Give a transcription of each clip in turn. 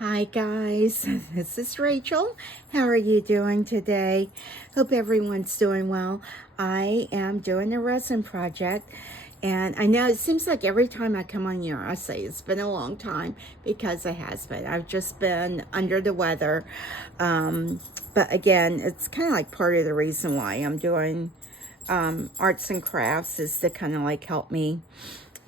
Hi guys, this is Rachel. How are you doing today? Hope everyone's doing well. I am doing a resin project, and I know it seems like every time I come on here I say it's been a long time, because it has been. I've just been under the weather, but again, it's kind of like part of the reason why I'm doing arts and crafts, is to kind of like help me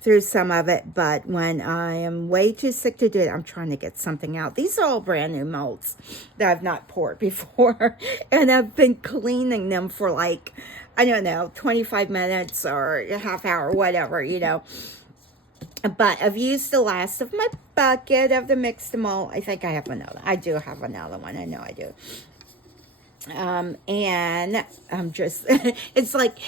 through some of it. But when I am way too sick to do it, I'm trying to get something out. These are all brand new molds that I've not poured before, and I've been cleaning them for like, I don't know, 25 minutes or a half hour, whatever, But I've used the last of my bucket of the Mix2Mold. I think I have another. I do have another one. I know I do. And I'm just, it's like,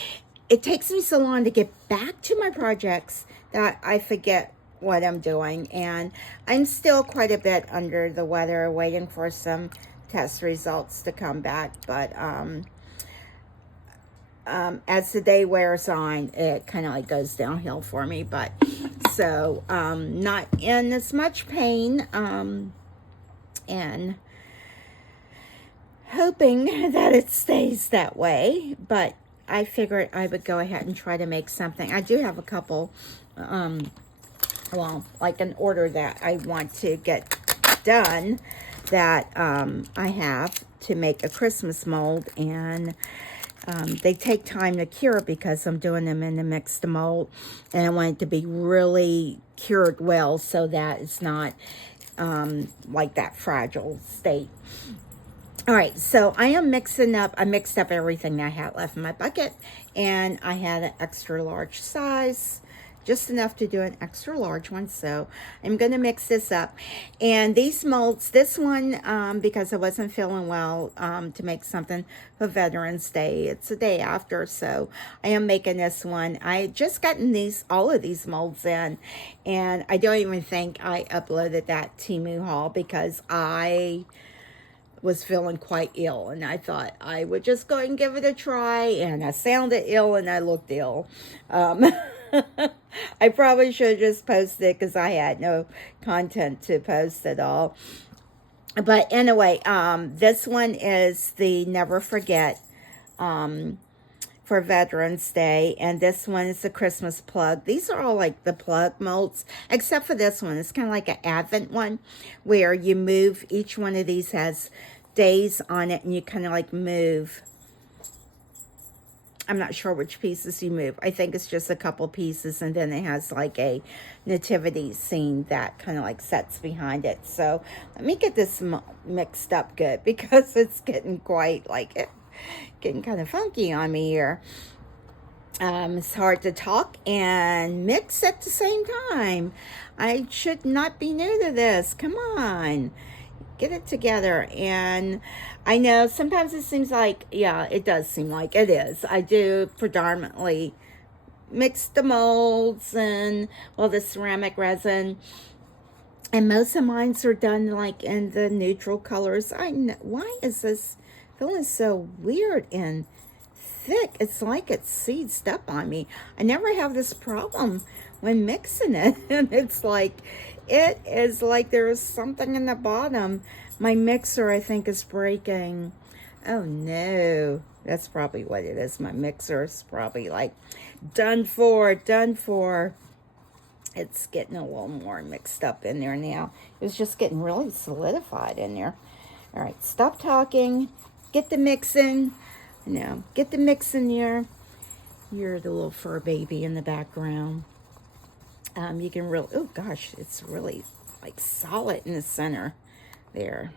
it takes me so long to get back to my projects that I forget what I'm doing. And I'm still quite a bit under the weather, waiting for some test results to come back. But as the day wears on, it kind of like goes downhill for me. But so not in as much pain, and hoping that it stays that way. But I figured I would go ahead and try to make something. I do have a couple, well, like an order that I want to get done, that I have to make a Christmas mold, and they take time to cure because I'm doing them in the Mix2Mold, and I want it to be really cured well so that it's not like that fragile state. All right, so I mixed up everything that I had left in my bucket, and I had an extra large size, just enough to do an extra large one. So I'm going to mix this up. And these molds, this one, because I wasn't feeling well, to make something for Veterans Day. It's the day after, so I am making this one. I just gotten all of these molds in, and I don't even think I uploaded that Temu haul, because I was feeling quite ill, and I thought I would just go and give it a try, and I sounded ill and I looked ill. I probably should have just posted it, because I had no content to post at all. But anyway, this one is the Never Forget for Veterans Day, and this one is the Christmas plug. These are all like the plug molds, except for this one. It's kind of like an Advent one, where you move, each one of these has days on it, and you kind of like move. I'm not sure which pieces you move. I think it's just a couple pieces, and then it has like a nativity scene that kind of like sets behind it. So let me get this mixed up good, because it's getting quite like getting kind of funky on me here. It's hard to talk and mix at the same time. I should not be new to this. Come on, get it together. And I know sometimes it seems like, yeah, it does seem like it is. I do predominantly mix the molds and, well, the ceramic resin. And most of mine are done like in the neutral colors. I know, why is this feeling so weird and thick? It's like it's seized up on me. I never have this problem when mixing it. And it's like, it is like there is something in the bottom. My mixer, I think, is breaking. Oh no, that's probably what it is. My mixer is probably like done for. It's getting a little more mixed up in there now. It was just getting really solidified in there. All right, stop talking. Get the mixing. No, get the mix in there. You're the little fur baby in the background. You can really, oh gosh, it's really like solid in the center there.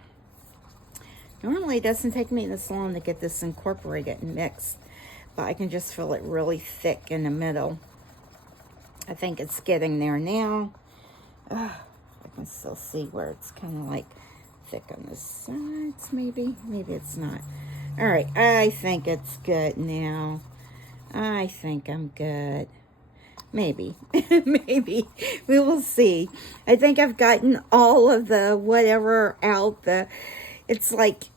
Normally it doesn't take me this long to get this incorporated and mixed, but I can just feel it really thick in the middle. I think it's getting there now. I can still see where it's kind of like thick on the sides, maybe it's not. All right, I think it's good now. I think I'm good. Maybe. Maybe. We will see. I think I've gotten all of the whatever out. It's like,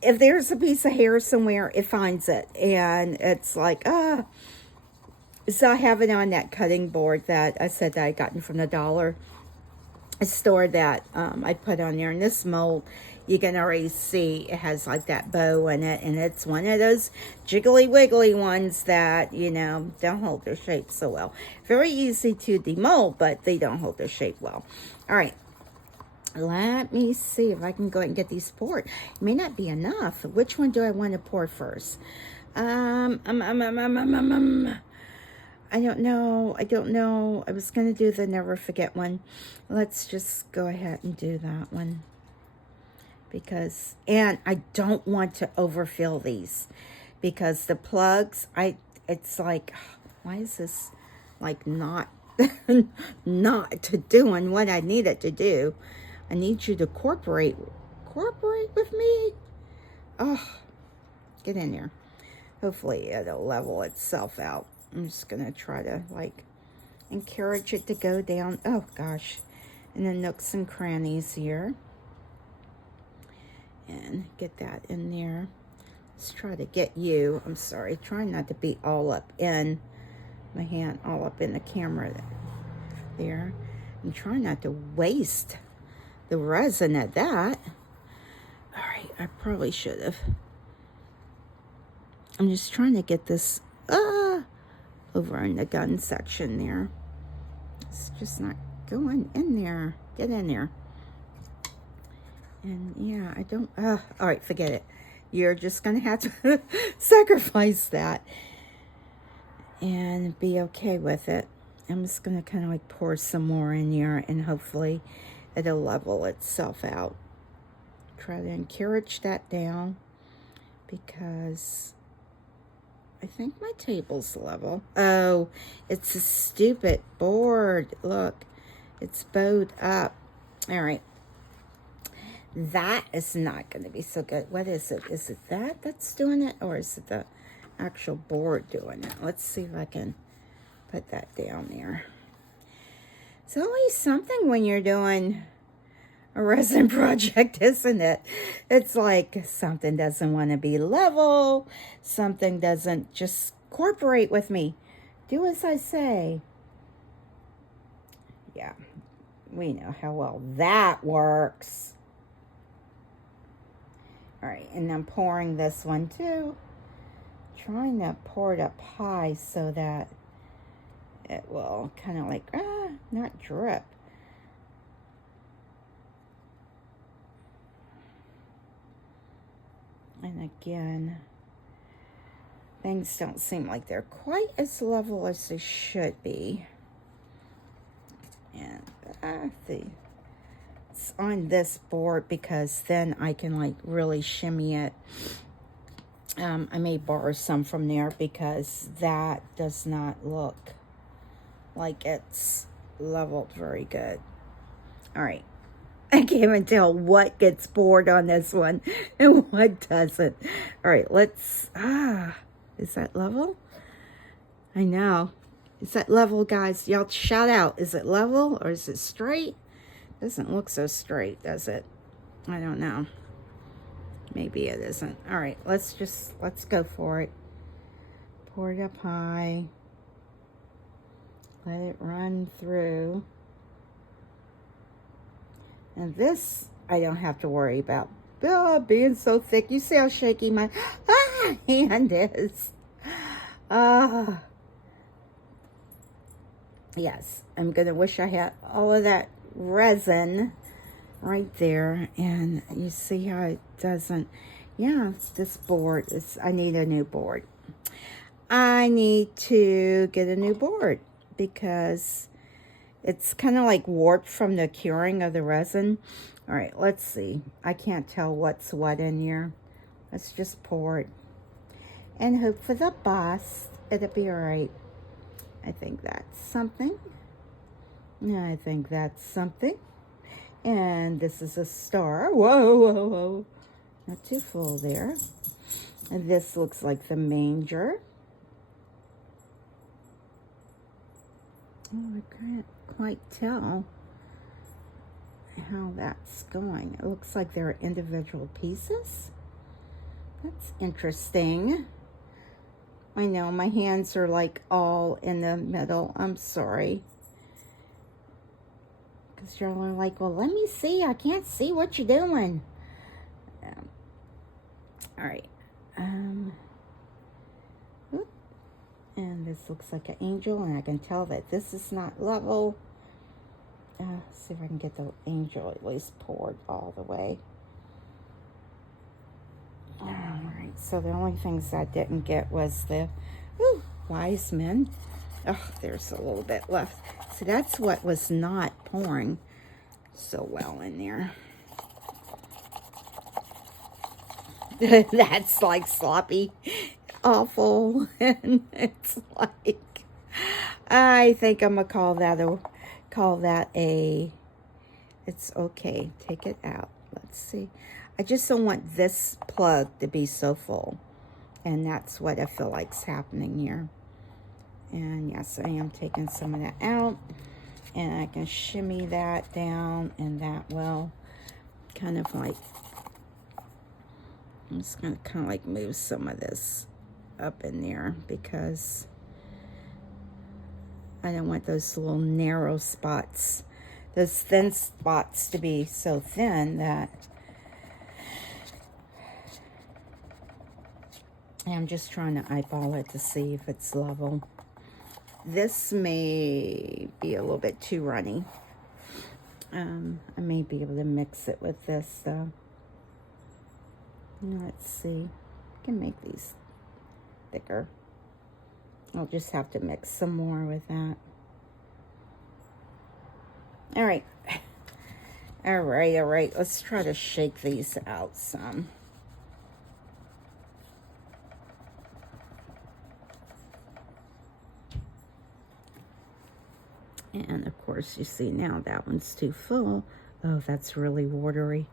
if there's a piece of hair somewhere, it finds it. And it's like, so I have it on that cutting board that I said that I gotten from the dollar. store that I put on there. And this mold, you can already see it has like that bow in it, and it's one of those jiggly wiggly ones that, you know, don't hold their shape so well. Very easy to demold, but they don't hold their shape well. All right, let me see if I can go ahead and get these poured. It may not be enough. Which one do I want to pour first? I don't know. I was going to do the Never Forget one. Let's just go ahead and do that one. Because, and I don't want to overfill these. Because the plugs, it's like, why is this like not doing what I need it to do? I need you to cooperate with me. Oh, get in there. Hopefully it'll level itself out. I'm just going to try to, like, encourage it to go down. Oh, gosh. In the nooks and crannies here. And get that in there. Let's try to get you. I'm sorry. Trying not to be all up in my hand, all up in the camera there. I'm trying not to waste the resin at that. All right. I probably should have. I'm just trying to get this over in the gun section there. It's just not going in there. Get in there. And yeah, I don't, all right, forget it. You're just going to have to sacrifice that and be okay with it. I'm just going to kind of like pour some more in here, and hopefully it'll level itself out. Try to encourage that down, because I think my table's level. Oh, it's a stupid board. Look, it's bowed up. All right. That is not going to be so good. What is it? Is it that's doing it? Or is it the actual board doing it? Let's see if I can put that down there. It's always something when you're doing a resin project, isn't it? It's like something doesn't want to be level. Something doesn't just cooperate with me. Do as I say. Yeah, we know how well that works. All right, and I'm pouring this one too. Trying to pour it up high so that it will kind of like, not drip. And again, things don't seem like they're quite as level as they should be. And it's on this board, because then I can like really shimmy it. I may borrow some from there, because that does not look like it's leveled very good. All right. I can't even tell what gets poured on this one and what doesn't. All right, let's, is that level? I know. Is that level, guys? Y'all shout out. Is it level or is it straight? Doesn't look so straight, does it? I don't know. Maybe it isn't. All right, let's go for it. Pour it up high. Let it run through. And this, I don't have to worry about being so thick. You see how shaky my hand is. Yes, I'm going to wish I had all of that resin right there. And you see how it doesn't. Yeah, this board is, I need a new board. I need to get a new board, because it's kind of like warped from the curing of the resin. All right, let's see. I can't tell what's what in here. Let's just pour it and hope for the best. It'll be all right. I think that's something. I think that's something. And this is a star. Whoa, whoa, whoa. Not too full there. And this looks like the manger. Oh, I can't quite tell how that's going. It looks like there are individual pieces. That's interesting. I know my hands are like all in the middle. I'm sorry. Because you're like, well, let me see. I can't see what you're doing. All right. And this looks like an angel, and I can tell that this is not level. See if I can get the angel at least poured all the way. All right, so the only things I didn't get was the wise men. Oh, there's a little bit left. So that's what was not pouring so well in there. That's like sloppy, awful, and it's like, I think I'm gonna call that a, it's okay, take it out. Let's see. I just don't want this plug to be so full, and that's what I feel like's happening here. And yes, I am taking some of that out, and I can shimmy that down, and that will kind of like, I'm just going to kind of like move some of this up in there because I don't want those little narrow spots, those thin spots to be so thin that I'm just trying to eyeball it to see if it's level. This may be a little bit too runny. I may be able to mix it with this though. Let's see. I can make these thicker. I'll just have to mix some more with that. All right. All right. Let's try to shake these out some. And of course, you see now that one's too full. Oh, that's really watery.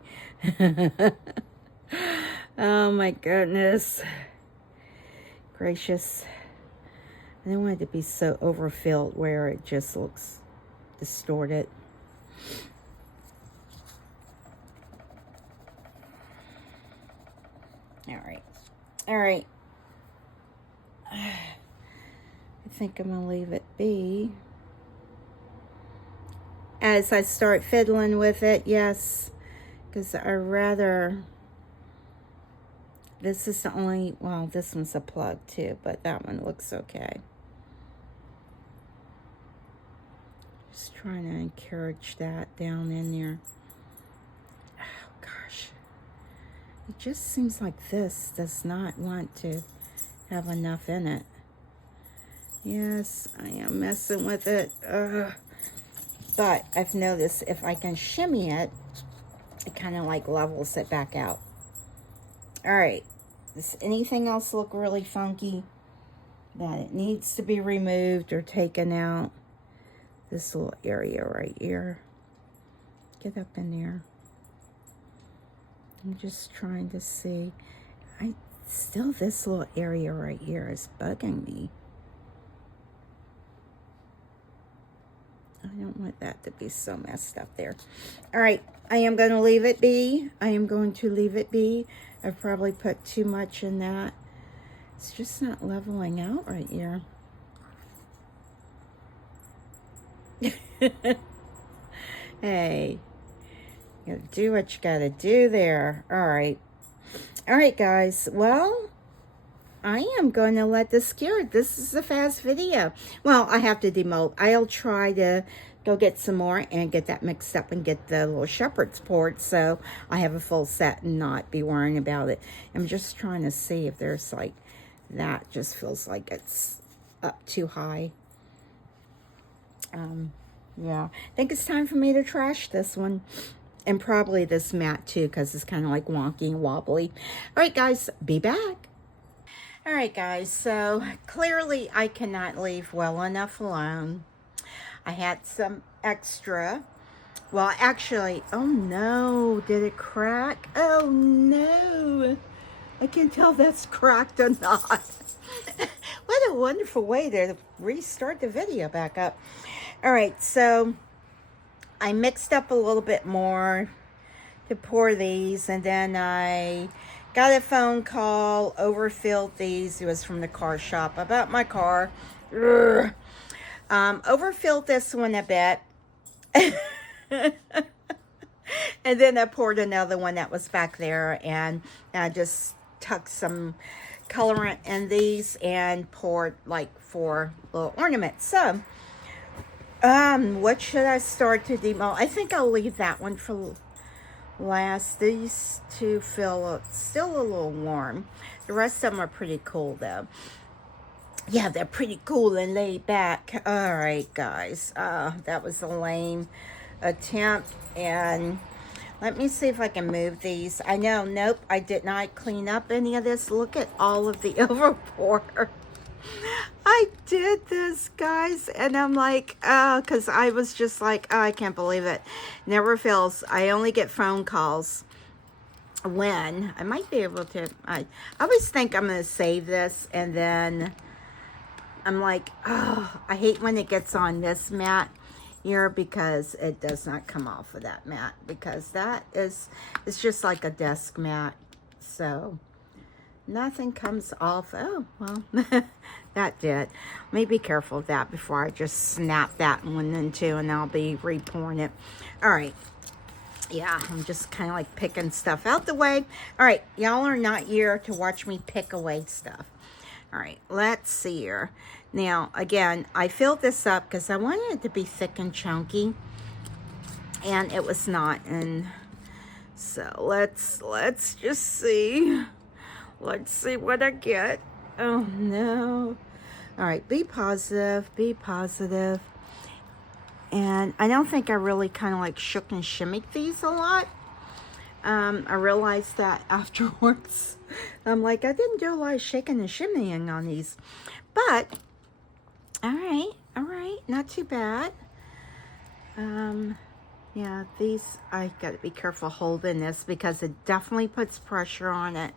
Oh my goodness gracious. I don't want it to be so overfilled where it just looks distorted. All right. I think I'm gonna leave it be. As I start fiddling with it, yes, because I rather, this is the only, well, this one's a plug too, but that one looks okay. Just trying to encourage that down in there. Oh gosh. It just seems like this does not want to have enough in it. Yes, I am messing with it. But I've noticed if I can shimmy it, it kind of like levels it back out. All right. Does anything else look really funky that it needs to be removed or taken out? This little area right here. Get up in there. I'm just trying to see. Still, this little area right here is bugging me. I don't want that to be so messed up there. All right, I am going to leave it be. I've probably put too much in that. It's just not leveling out right here. Hey, you gotta do what you gotta do there. All right, guys. Well, I am going to let this cure. This is a fast video. Well, I have to demold. I'll try to go get some more and get that mixed up and get the little shepherd's port so I have a full set and not be worrying about it. I'm just trying to see if there's like, that just feels like it's up too high. Yeah, I think it's time for me to trash this one. And probably this mat too, because it's kind of like wonky and wobbly. All right, guys, be back. All right, guys, so clearly I cannot leave well enough alone. I had some extra. Well, actually, oh no, did it crack? Oh no, I can't tell if that's cracked or not. What a wonderful way to restart the video back up. All right, so I mixed up a little bit more to pour these, and then I got a phone call, overfilled these. It was from the car shop about my car. Overfilled this one a bit. And then I poured another one that was back there, and I just tucked some colorant in these and poured like 4 little ornaments. So, what should I start to demold? I think I'll leave that one for last. These two feel still a little warm. The rest of them are pretty cool though. Yeah, they're pretty cool and laid back. All right, guys. That was a lame attempt. And let me see if I can move these. I know, nope, I did not clean up any of this. Look at all of the overpour. I did this, guys, and I'm like, because I was just like, oh, I can't believe it. Never fails. I only get phone calls when I might be able to. I always think I'm going to save this, and then I'm like, oh, I hate when it gets on this mat here because it does not come off of that mat, because that is, it's just like a desk mat. So nothing comes off. Oh, well, that did. Let me be careful of that before I just snap that one in two, and I'll be repouring it. All right. Yeah, I'm just kind of like picking stuff out the way. All right, y'all are not here to watch me pick away stuff. All right, let's see here. Now, again, I filled this up because I wanted it to be thick and chunky, and it was not. And so let's just see. Let's see what I get. Oh, no. All right, be positive, be positive. And I don't think I really kind of like shook and shimmied these a lot. I realized that afterwards. I'm like, I didn't do a lot of shaking and shimmying on these. But, all right, not too bad. Yeah, these, I got to be careful holding this because it definitely puts pressure on it.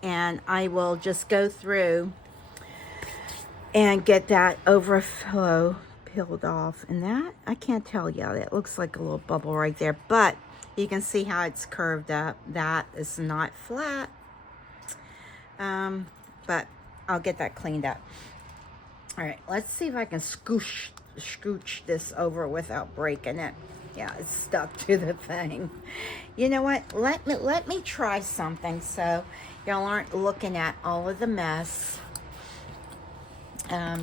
And I will just go through and get that overflow peeled off. And that, I can't tell you, it looks like a little bubble right there. But you can see how it's curved up. That is not flat. But I'll get that cleaned up. All right, let's see if I can scooch this over without breaking it. Yeah, it's stuck to the thing. You know what? Let me try something so y'all aren't looking at all of the mess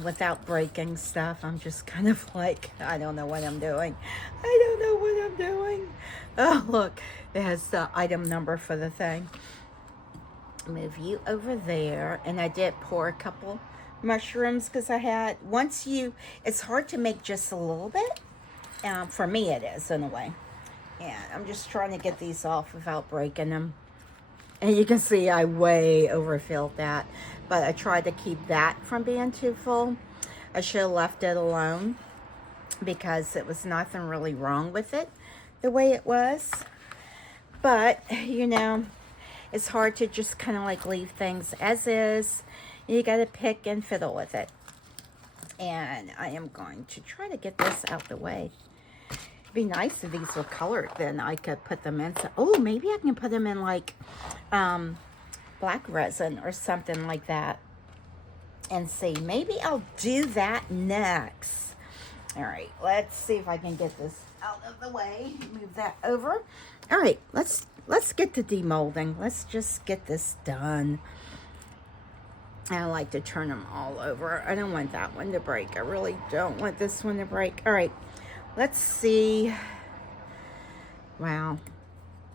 without breaking stuff. I'm just kind of like, I don't know what I'm doing. I don't know what I'm doing. Oh, look, it has the item number for the thing. Move you over there. And I did pour a couple mushrooms because I had, it's hard to make just a little bit. For me it is, in a way. And I'm just trying to get these off without breaking them. And you can see I way overfilled that. But I tried to keep that from being too full. I should have left it alone because it was nothing really wrong with it the way it was. But, you know, it's hard to just kind of like leave things as is. You got to pick and fiddle with it. And I am going to try to get this out the way. It'd be nice if these were colored, then I could put them in. Oh, maybe I can put them in like black resin or something like that. And see, maybe I'll do that next. All right, let's see if I can get this out of the way. Move that over. All right, let's get to demolding. Let's just get this done. I like to turn them all over. I don't want that one to break. I really don't want this one to break. All right, let's see. Wow,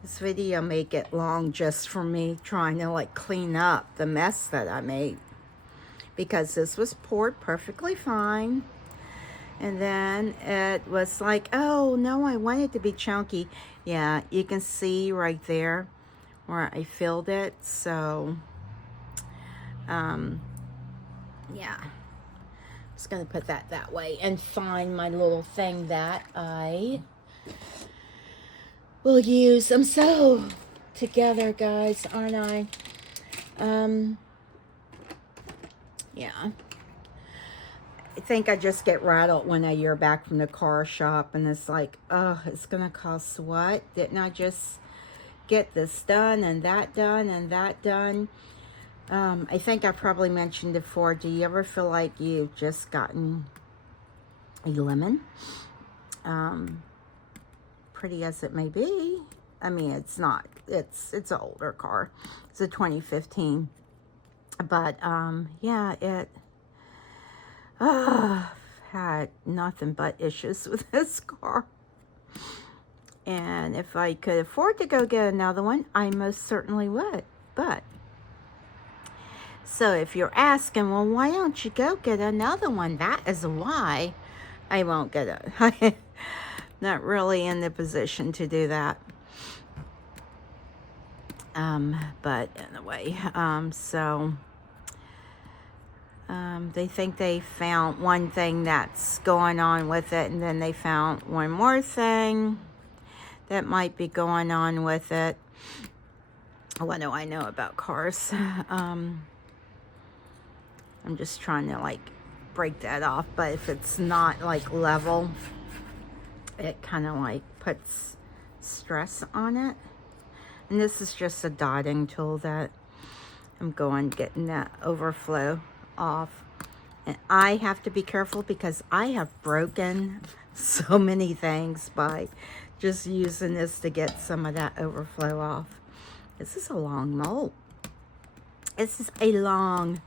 this video may get long just for me trying to like clean up the mess that I made, because this was poured perfectly fine. And then it was like, oh no, I want it to be chunky. Yeah, you can see right there where I filled it. So yeah, just gonna put that way and find my little thing that I will use. I'm so together, guys, aren't I? Yeah, I think I just get rattled when I hear back from the car shop and it's like, oh, it's gonna cost what? Didn't I just get this done and that done and that done? I think I probably mentioned before, do you ever feel like you've just gotten a lemon? pretty as it may be, I mean, it's not, it's an older car. It's a 2015. But, yeah, it, had nothing but issues with this car. And if I could afford to go get another one, I most certainly would. But, so if you're asking, well, why don't you go get another one? That is why I won't get it. Not really in the position to do that. But anyway, they think they found one thing that's going on with it, and then they found one more thing that might be going on with it. What do I know about cars? I'm just trying to like break that off, but if it's not like level, it kind of like puts stress on it. And this is just a dotting tool that I'm getting that overflow off. And I have to be careful because I have broken so many things by just using this to get some of that overflow off. This is a long mold. This is a long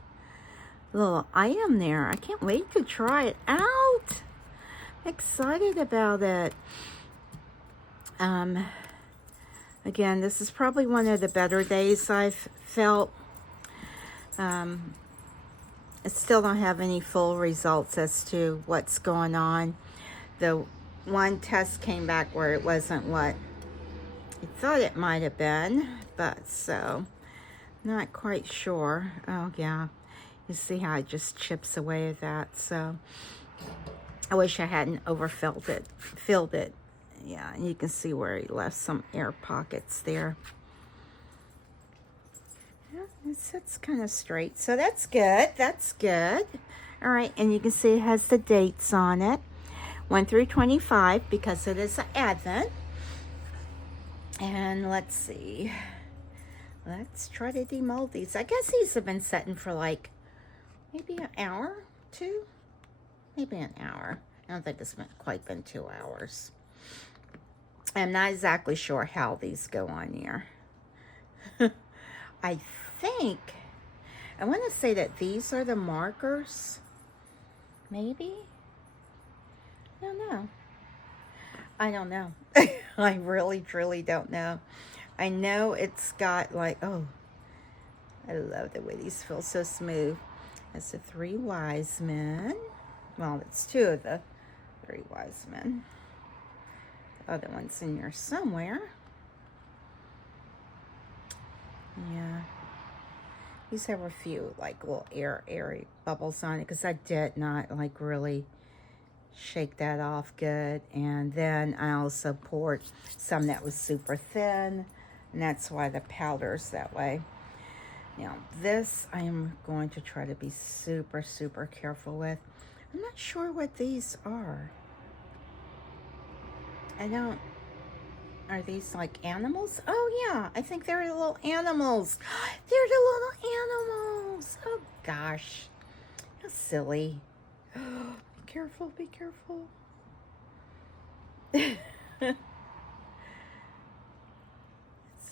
little item there. I can't wait to try it out. I'm excited about it. Again, this is probably one of the better days I've felt. I still don't have any full results as to what's going on. The one test came back where it wasn't what I thought it might have been, but so not quite sure. Oh yeah, you see how it just chips away at that. So I wish I hadn't filled it. Yeah, and you can see where he left some air pockets there. Yeah, it sits kind of straight, so that's good. That's good. All right, and you can see it has the dates on it, 1 through 25, because it is an Advent. And let's see. Let's try to demold these. I guess these have been setting for like maybe an hour, 2, maybe an hour. I don't think it's quite been 2 hours. I'm not exactly sure how these go on here. I want to say that these are the markers. Maybe? I don't know. I really, truly don't know. I know it's got like, oh, I love the way these feel so smooth. It's the 3 wise men. Well, it's 2 of the 3 wise men. Other one's in here somewhere. Yeah. These have a few like little airy bubbles on it because I did not like really shake that off good. And then I also poured some that was super thin, and that's why the powder's that way. Now this I am going to try to be super, super careful with. I'm not sure what these are. Are these like animals? Oh yeah, I think they're the little animals. They're the little animals. Oh gosh, how silly. Be careful, be careful. It's a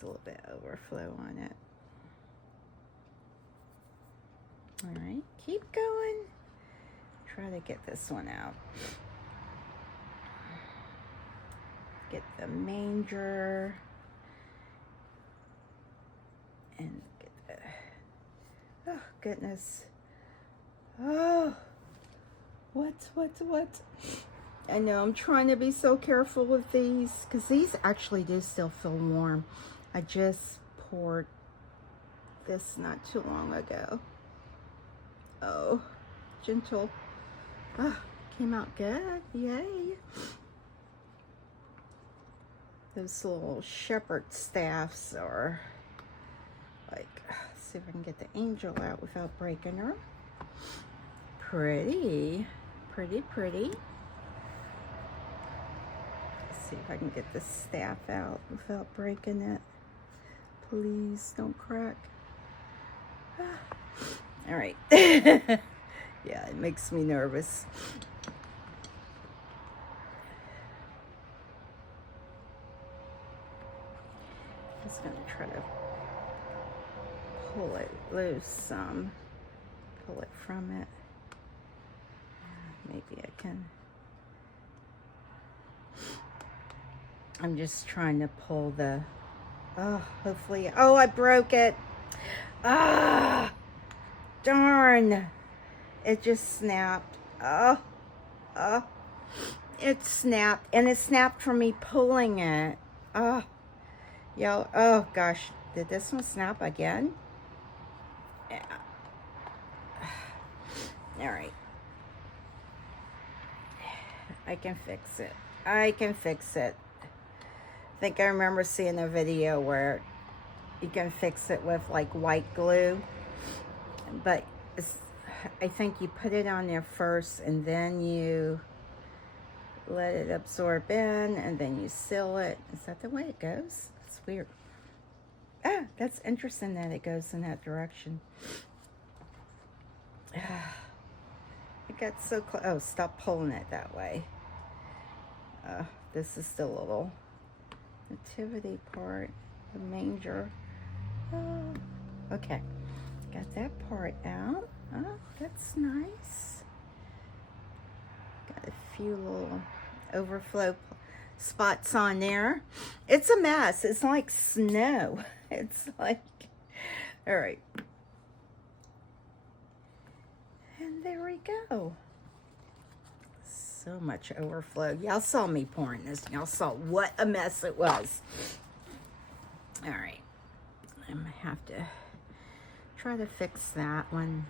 little bit overflow on it. All right, keep going. Try to get this one out. Get the manger and get the, oh goodness, oh, what, I know I'm trying to be so careful with these because these actually do still feel warm. I just poured this not too long ago. Oh, gentle. Oh, came out good, yay. Those little shepherd staffs are like, let's see if I can get the angel out without breaking her. Pretty, pretty, pretty. Let's see if I can get this staff out without breaking it. Please don't crack. All right. Yeah, it makes me nervous. just going to try to pull it loose some. Pull it from it. Maybe I can. I'm just trying to pull the, oh, hopefully, oh, I broke it. Ah, darn. It just snapped. Oh, it snapped, and it snapped from me pulling it. Oh, yo, oh gosh, did this one snap again? Yeah. All right. I can fix it. I can fix it. I think I remember seeing a video where you can fix it with like white glue, but I think you put it on there first and then you let it absorb in and then you seal it. Is that the way it goes? It's weird. Ah, that's interesting that it goes in that direction. It got so close. Oh, stop pulling it that way. This is the little nativity part, the manger. Oh, okay, got that part out. Oh, that's nice. Got a few little overflow spots on there. It's a mess. It's like snow. It's like, all right. And there we go. So much overflow. Y'all saw me pouring this. Y'all saw what a mess it was. All right. I'm gonna have to try to fix that one.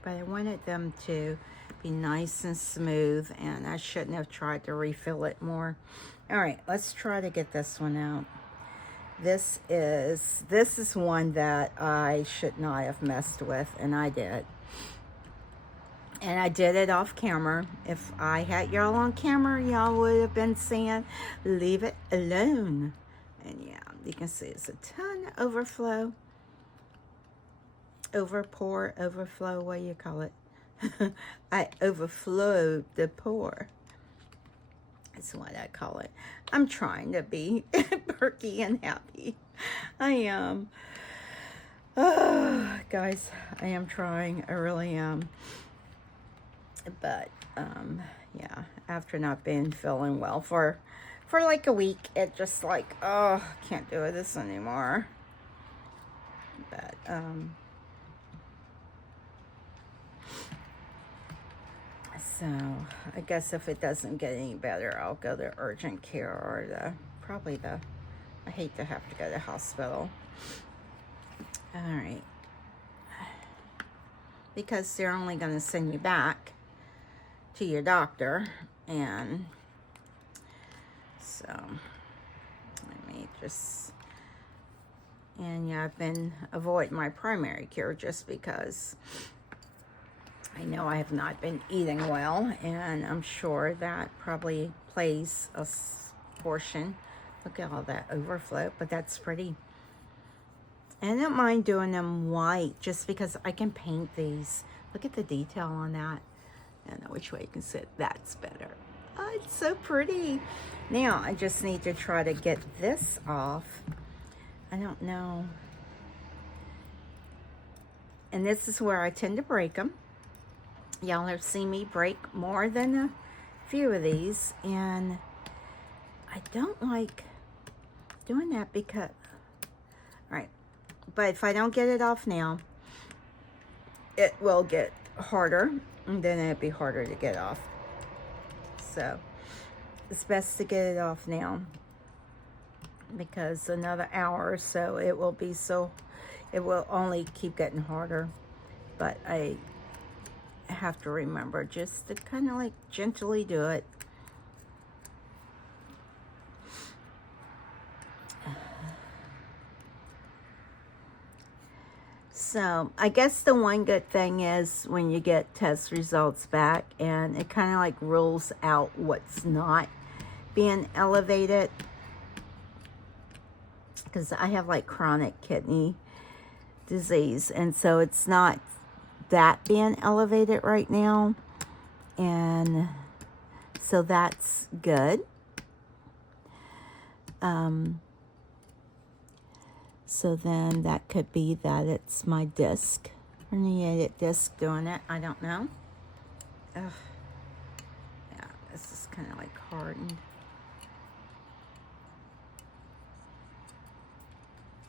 But I wanted them to be nice and smooth, and I shouldn't have tried to refill it more. All right, let's try to get this one out. This is one that I should not have messed with, and I did. And I did it off camera. If I had y'all on camera, y'all would have been saying, leave it alone. And yeah, you can see it's a ton of overflow. Overflow, what do you call it? I overflowed the pour. That's what I call it. I'm trying to be perky and happy. I am. Oh, guys, I am trying. I really am. But, yeah, after not being feeling well for like a week, it just like, oh, can't do this anymore. But, so I guess if it doesn't get any better, I'll go to urgent care or I hate to have to go to the hospital. All right. Because they're only going to send you back to your doctor. And so let me just, and yeah, I've been avoiding my primary care just because I know I have not been eating well, and I'm sure that probably plays a portion. Look at all that overflow, but that's pretty. And I don't mind doing them white just because I can paint these. Look at the detail on that. I don't know which way you can sit. That's better. Oh, it's so pretty. Now, I just need to try to get this off. I don't know. And this is where I tend to break them. Y'all have seen me break more than a few of these, and I don't like doing that because, all right, but if I don't get it off now, it will get harder, and then it'll be harder to get off. So it's best to get it off now, because another hour or so it will only keep getting harder. But I have to remember just to kind of like gently do it. So I guess the one good thing is when you get test results back, and it kind of like rules out what's not being elevated, because I have like chronic kidney disease, and so it's not that being elevated right now. And So that's good. So then that could be that it's my disc, herniated disc doing it. I don't know. Ugh. Yeah, this is kind of like hardened.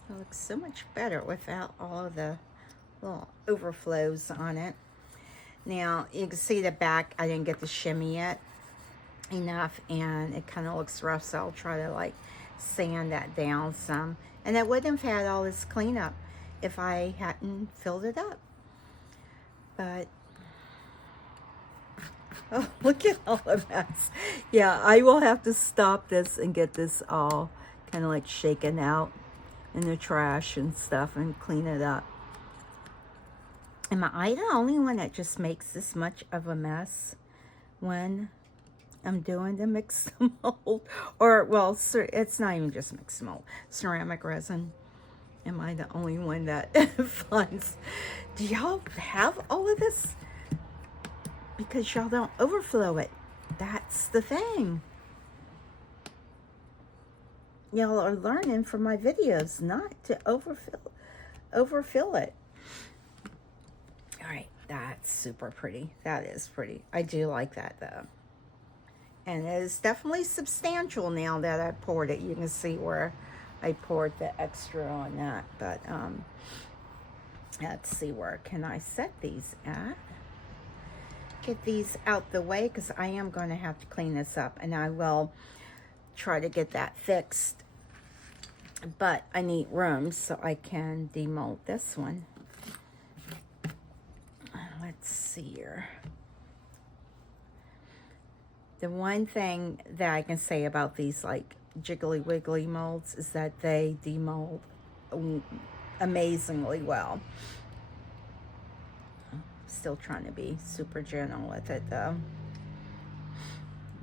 It looks so much better without all of the little overflows on it. Now, you can see the back, I didn't get to shimmy it enough, and it kind of looks rough, so I'll try to like sand that down some. And I wouldn't have had all this cleanup if I hadn't filled it up. But, oh, look at all the mess. Yeah, I will have to stop this and get this all kind of like shaken out in the trash and stuff and clean it up. Am I the only one that just makes this much of a mess when I'm doing the Mix2Mold? Or, well, it's not even just Mix2Mold. Ceramic resin. Am I the only one that finds? Do y'all have all of this? Because y'all don't overflow it. That's the thing. Y'all are learning from my videos not to overfill it. All right, that's super pretty. That is pretty. I do like that though. And it is definitely substantial now that I poured it. You can see where I poured the extra on that. But let's see, where can I set these at? Get these out the way because I am going to have to clean this up, and I will try to get that fixed. But I need room so I can demold this one. Let's see here. The one thing that I can say about these like jiggly wiggly molds is that they demold amazingly well. Still trying to be super gentle with it though,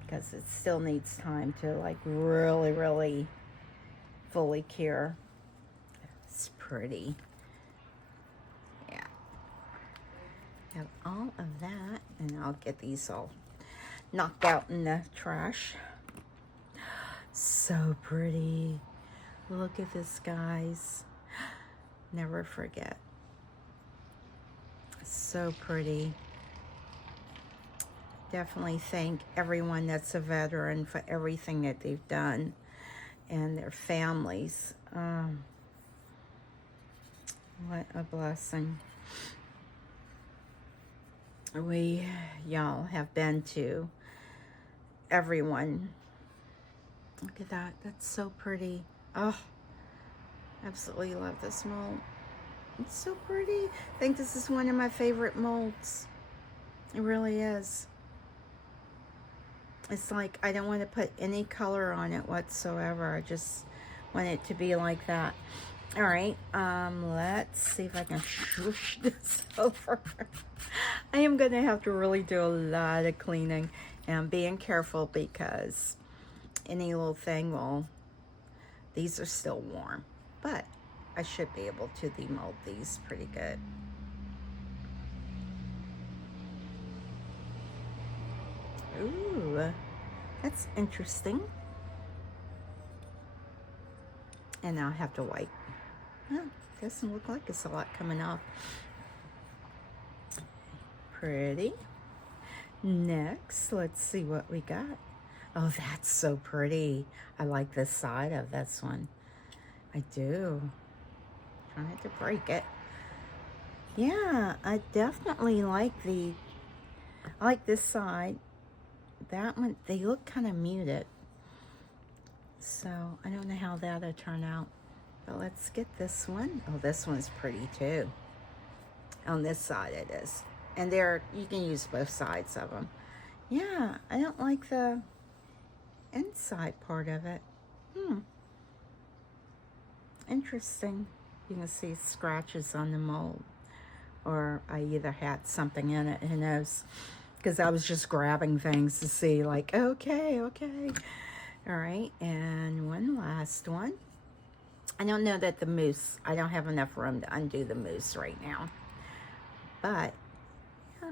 because it still needs time to like really fully cure. It's pretty. Yeah. Have all of that, and I'll get these all knocked out in the trash. So pretty. Look at this, guys. Never forget. So pretty. Definitely thank everyone that's a veteran for everything that they've done, and their families. What a blessing. Y'all have been to everyone. Look at that. That's so pretty. Oh, absolutely love this mold. It's so pretty. I think this is one of my favorite molds. It really is. It's like I don't want to put any color on it whatsoever. I just want it to be like that. All right, let's see if I can swoosh this over. I am going to have to really do a lot of cleaning, and I'm being careful because any little thing will, these are still warm, but I should be able to demold these pretty good. Ooh, that's interesting. And I'll have to wipe. Oh, doesn't look like it's a lot coming off. Pretty. Next, let's see what we got. Oh, that's so pretty. I like this side of this one. I do. Trying to break it. Yeah, I definitely like I like this side. That one, they look kind of muted. So I don't know how that'll turn out. But let's get this one. Oh, this one's pretty too. On this side it is. And you can use both sides of them. Yeah, I don't like the inside part of it. Interesting. You can see scratches on the mold. Or I either had something in it, who knows. Because I was just grabbing things to see like, okay. All right, and one last one. I don't know that the mousse, I don't have enough room to undo the mousse right now. But, yeah.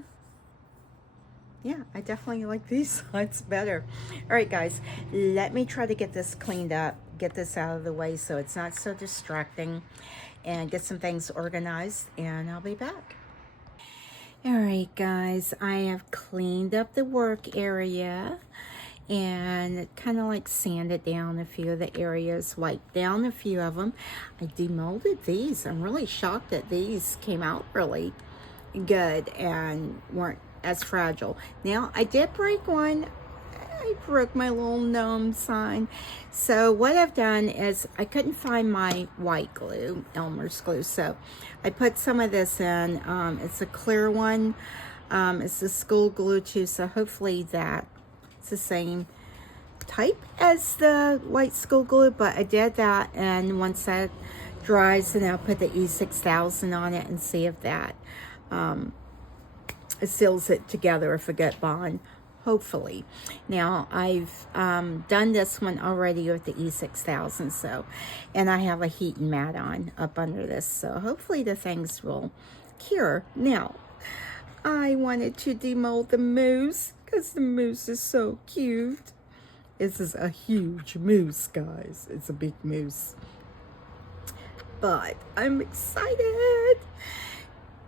Yeah, I definitely like these sides better. All right, guys, let me try to get this cleaned up, get this out of the way so it's not so distracting, and get some things organized, and I'll be back. All right, guys, I have cleaned up the work area and kind of like sanded down a few of the areas, wiped down a few of them. I demolded these. I'm really shocked that these came out really good and weren't as fragile. Now, I did break one. I broke my little gnome sign. So what I've done is I couldn't find my white glue, Elmer's glue. So I put some of this in. It's a clear one. It's the school glue too. So hopefully that's the same type as the white school glue. But I did that. And once that dries, then I'll put the E6000 on it and see if that it seals it together if I get bond. Hopefully. Now, I've done this one already with the E6000, so, and I have a heating mat on up under this, so hopefully the things will cure. Now, I wanted to demold the moose, because the moose is so cute. This is a huge moose, guys. It's a big moose. But I'm excited.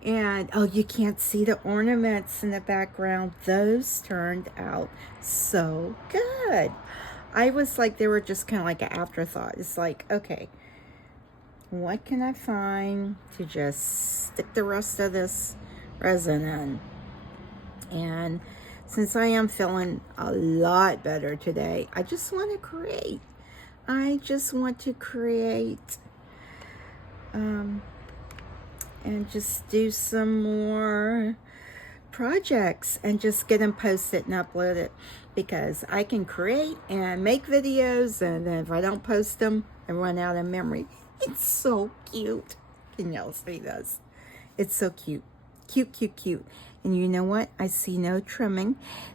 And, oh, you can't see the ornaments in the background. Those turned out so good. I was like, they were just kind of like an afterthought. It's like, okay, what can I find to just stick the rest of this resin in? And since I am feeling a lot better today, I just want to create. I just want to create. And just do some more projects and just get them posted and uploaded, because I can create and make videos, and then if I don't post them, I run out of memory. It's so cute. Can y'all see this? It's so cute. Cute, cute, cute. And you know what? I see no trimming.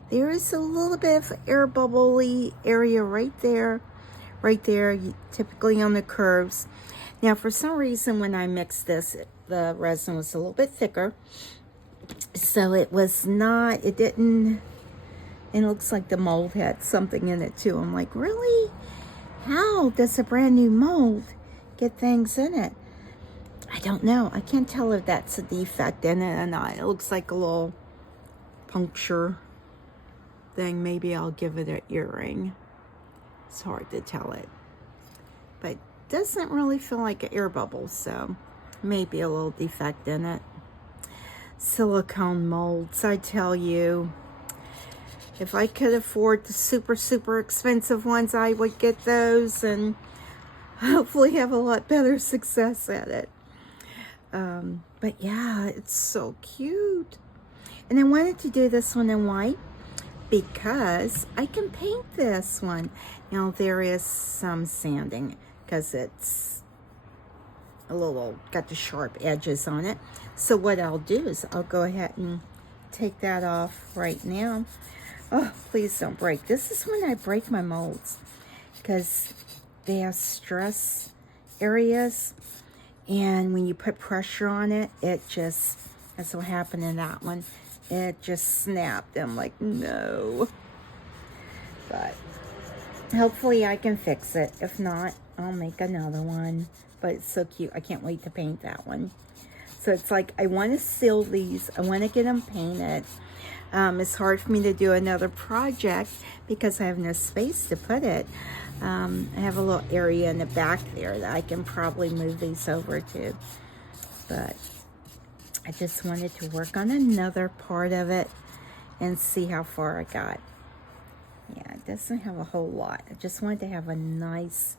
There is a little bit of air bubbly area right there, typically on the curves. Now, for some reason, when I mixed this, the resin was a little bit thicker. So it was not, it didn't, it looks like the mold had something in it too. I'm like, really? How does a brand new mold get things in it? I don't know. I can't tell if that's a defect in it or not. It looks like a little puncture thing. Maybe I'll give it an earring. It's hard to tell it. But doesn't really feel like an air bubble, so maybe a little defect in it. Silicone molds, I tell you, if I could afford the super expensive ones, I would get those and hopefully have a lot better success at it. But yeah, it's so cute. And I wanted to do this one in white because I can paint this one. Now there is some sanding, because it's a little, got the sharp edges on it. So what I'll do is I'll go ahead and take that off right now. Oh, please don't break. This is when I break my molds, because they have stress areas, and when you put pressure on it, it just, that's what happened in that one. It just snapped. I'm like, no. But hopefully I can fix it. If not, I'll make another one. But it's so cute. I can't wait to paint that one. So it's like, I want to seal these. I want to get them painted. It's hard for me to do another project because I have no space to put it. I have a little area in the back there that I can probably move these over to. But I just wanted to work on another part of it and see how far I got. Yeah, it doesn't have a whole lot. I just wanted to have a nice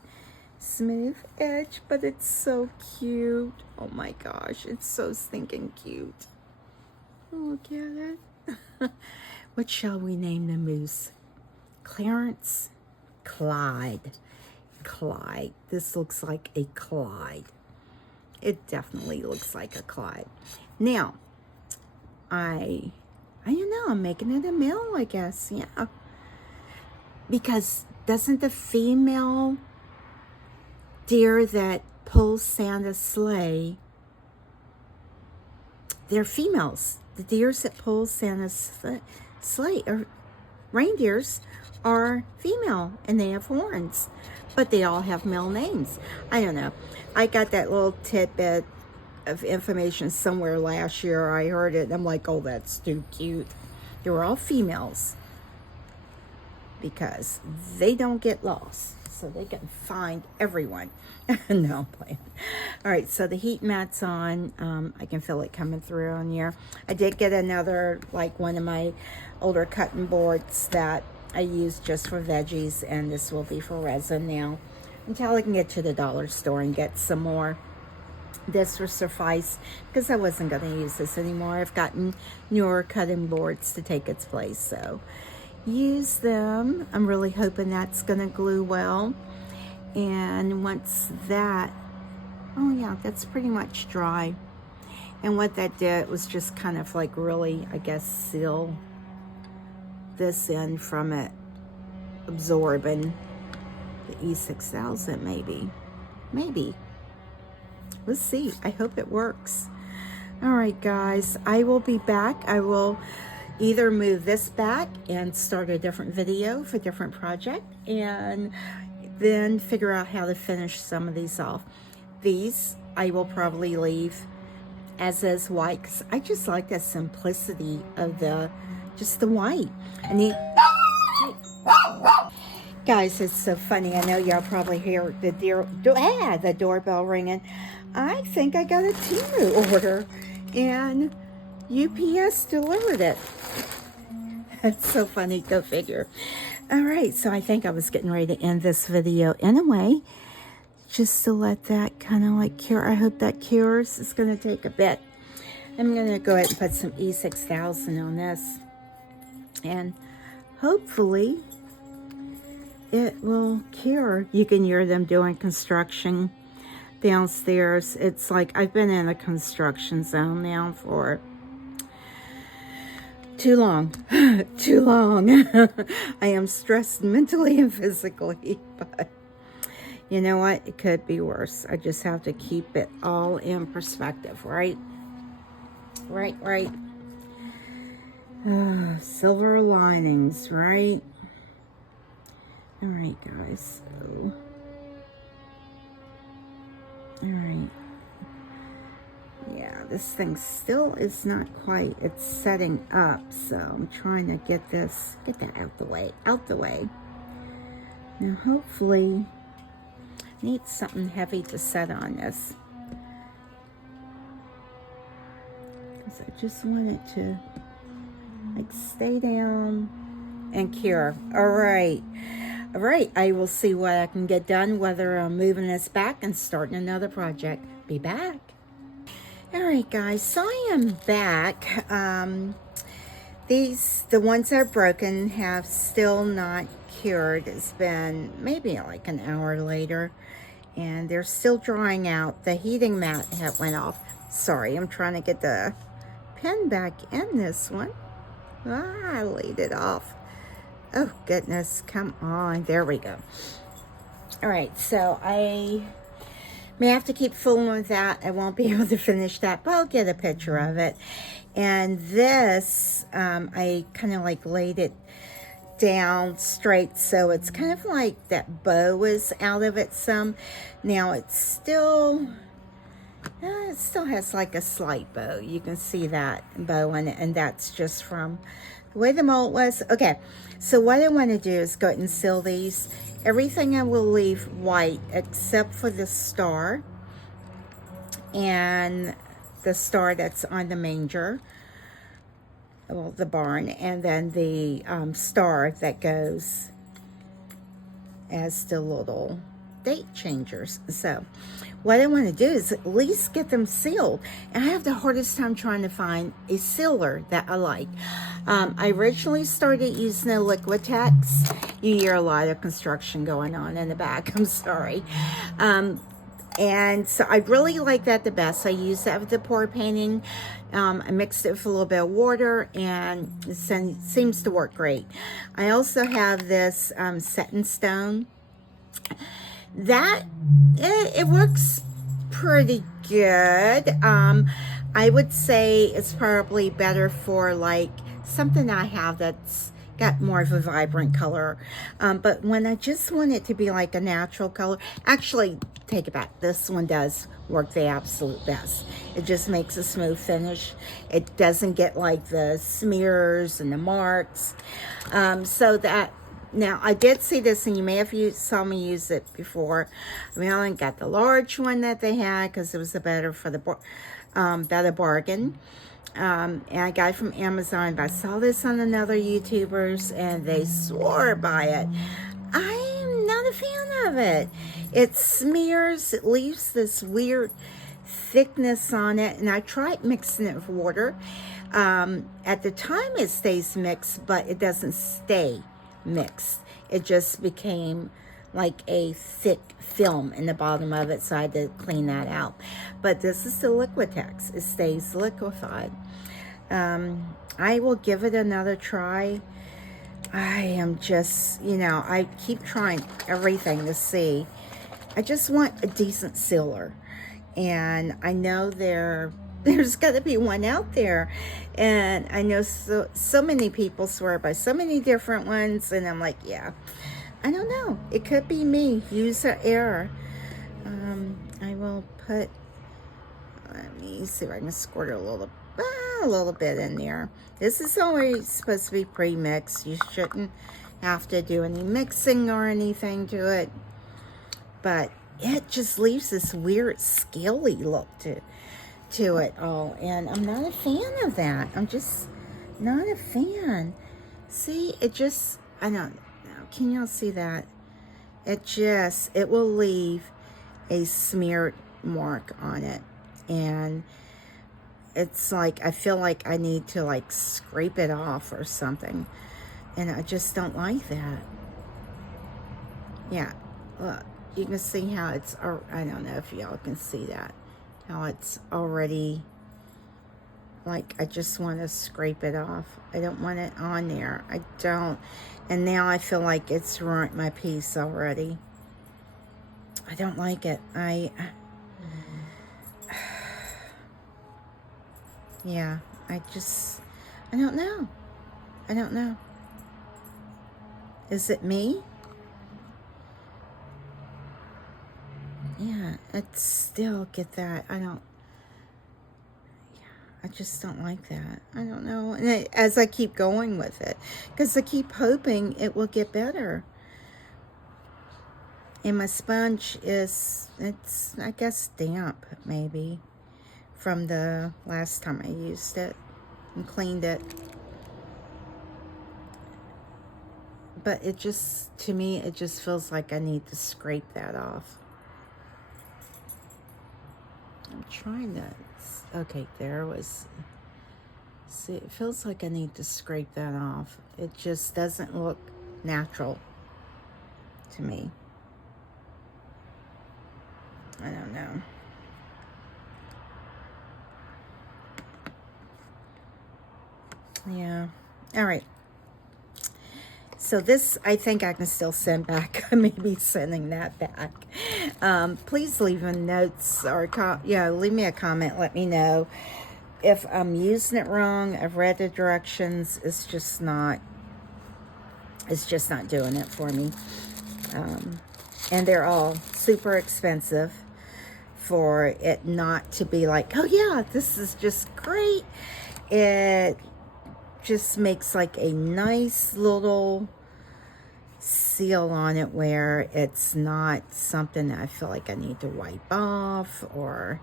smooth edge, but it's so cute. Oh my gosh, it's so stinking cute. Look at it. What shall we name the moose? Clarence? Clyde. Clyde. This looks like a Clyde. It definitely looks like a Clyde. Now, I don't know, I'm making it a male, I guess, yeah. Because doesn't the female deer that pulls Santa's sleigh, they're females. The deers that pull Santa's sleigh or reindeers are female and they have horns, but they all have male names. I don't know. I got that little tidbit of information somewhere last year. I heard it and I'm like, oh, that's too cute. They were all females because they don't get lost, so they can find everyone. No, I'm playing. All right, so the heat mat's on. I can feel it coming through on here. I did get another, like one of my older cutting boards that I use just for veggies, and this will be for resin now until I can get to the dollar store and get some more. This will suffice because I wasn't going to use this anymore. I've gotten newer cutting boards to take its place, so use them. I'm really hoping that's going to glue well. And once that, oh yeah, that's pretty much dry. And what that did was just kind of like really, I guess, seal this in from it absorbing the E6000 maybe. Let's see. I hope it works. All right, guys, I will be back. I will either move this back and start a different video for a different project, and then figure out how to finish some of these off. These I will probably leave as is white because I just like the simplicity of just the white. And guys, it's so funny. I know y'all probably hear the doorbell ringing. I think I got a Temu order and UPS delivered it. That's so funny, go figure. All right, so I think I was getting ready to end this video anyway, just to let that kind of like cure. I hope that cures. It's going to take a bit. I'm going to go ahead and put some E6000 on this, and hopefully it will cure. You can hear them doing construction downstairs. It's like I've been in a construction zone now for too long. I am stressed mentally and physically, but you know what? It could be worse. I just have to keep it all in perspective, right? Right. Silver linings, right? All right, guys. So, all right. Yeah, this thing still is not quite, it's setting up, so I'm trying to get that out the way. Now, hopefully, I need something heavy to set on this, because I just want it to, like, stay down and cure. All right, I will see what I can get done, whether I'm moving this back and starting another project. Be back. All right, guys, so I am back. The ones that are broken have still not cured. It's been maybe like an hour later, and they're still drying out. The heating mat went off. Sorry, I'm trying to get the pen back in this one. I laid it off. Oh, goodness, come on. There we go. All right, so I may have to keep fooling with that. I won't be able to finish that, but I'll get a picture of it. And this, I kind of like laid it down straight, so it's kind of like that bow is out of it some. Now it still has like a slight bow. You can see that bow in it, and that's just from the way the mold was. Okay, so what I want to do is go ahead and seal these. Everything I will leave white except for the star, and the star that's on the manger, well, the barn, and then the star that goes as the little date changers. So what I want to do is at least get them sealed, and I have the hardest time trying to find a sealer that I like. I originally started using the Liquitex. You hear a lot of construction going on in the back, I'm sorry. And so I really like that the best. I used that with the pour painting. I mixed it with a little bit of water, and it seems to work great. I also have this set in stone. That, it works pretty good. I would say it's probably better for like something I have that's got more of a vibrant color. But when I just want it to be like a natural color, actually, take it back. This one does work the absolute best. It just makes a smooth finish. It doesn't get like the smears and the marks. So that, now I did see this, and you may have saw me use it before. I mean, I only got the large one that they had because it was the better for the better bargain. And I got it from Amazon, but I saw this on another YouTubers and they swore by it. I'm not a fan of it. It smears, it leaves this weird thickness on it, and I tried mixing it with water. At the time it stays mixed, but it doesn't stay mixed. It just became like a thick film in the bottom of it, so I had to clean that out. But this is the Liquitex. It stays liquefied. I will give it another try. I am just, you know, I keep trying everything to see. I just want a decent sealer, and I know there's got to be one out there, and I know so many people swear by so many different ones, and I'm like, yeah, I don't know. It could be me. User error. I will put, let me see if I can squirt a little bit in there. This is always supposed to be pre-mixed. You shouldn't have to do any mixing or anything to it. But it just leaves this weird scaly look to it all. And I'm not a fan of that. I'm just not a fan. See, it just, I don't know. Can y'all see that? It will leave a smeared mark on it. And it's like, I feel like I need to like scrape it off or something. And I just don't like that. Yeah, look, you can see how it's, I don't know if y'all can see that. How it's already, like, I just want to scrape it off. I don't want it on there. I don't. And now I feel like it's ruined my piece already. I don't like it. Yeah, I don't know. I don't know. Is it me? Yeah, I still get that. I just don't like that. I don't know. And as I keep going with it, because I keep hoping it will get better. And my sponge it's, I guess, damp, maybe, from the last time I used it and cleaned it. But it just, to me, it just feels like I need to scrape that off. I'm trying to, okay, there was, see, it feels like I need to scrape that off. It just doesn't look natural to me. I don't know. Yeah. All right. So this, I think I can still send back. I may be sending that back. Please leave me notes or leave me a comment. Let me know if I'm using it wrong. I've read the directions. It's just not doing it for me. And they're all super expensive for it not to be like, oh yeah, this is just great. It just makes like a nice little seal on it where it's not something that I feel like I need to wipe off or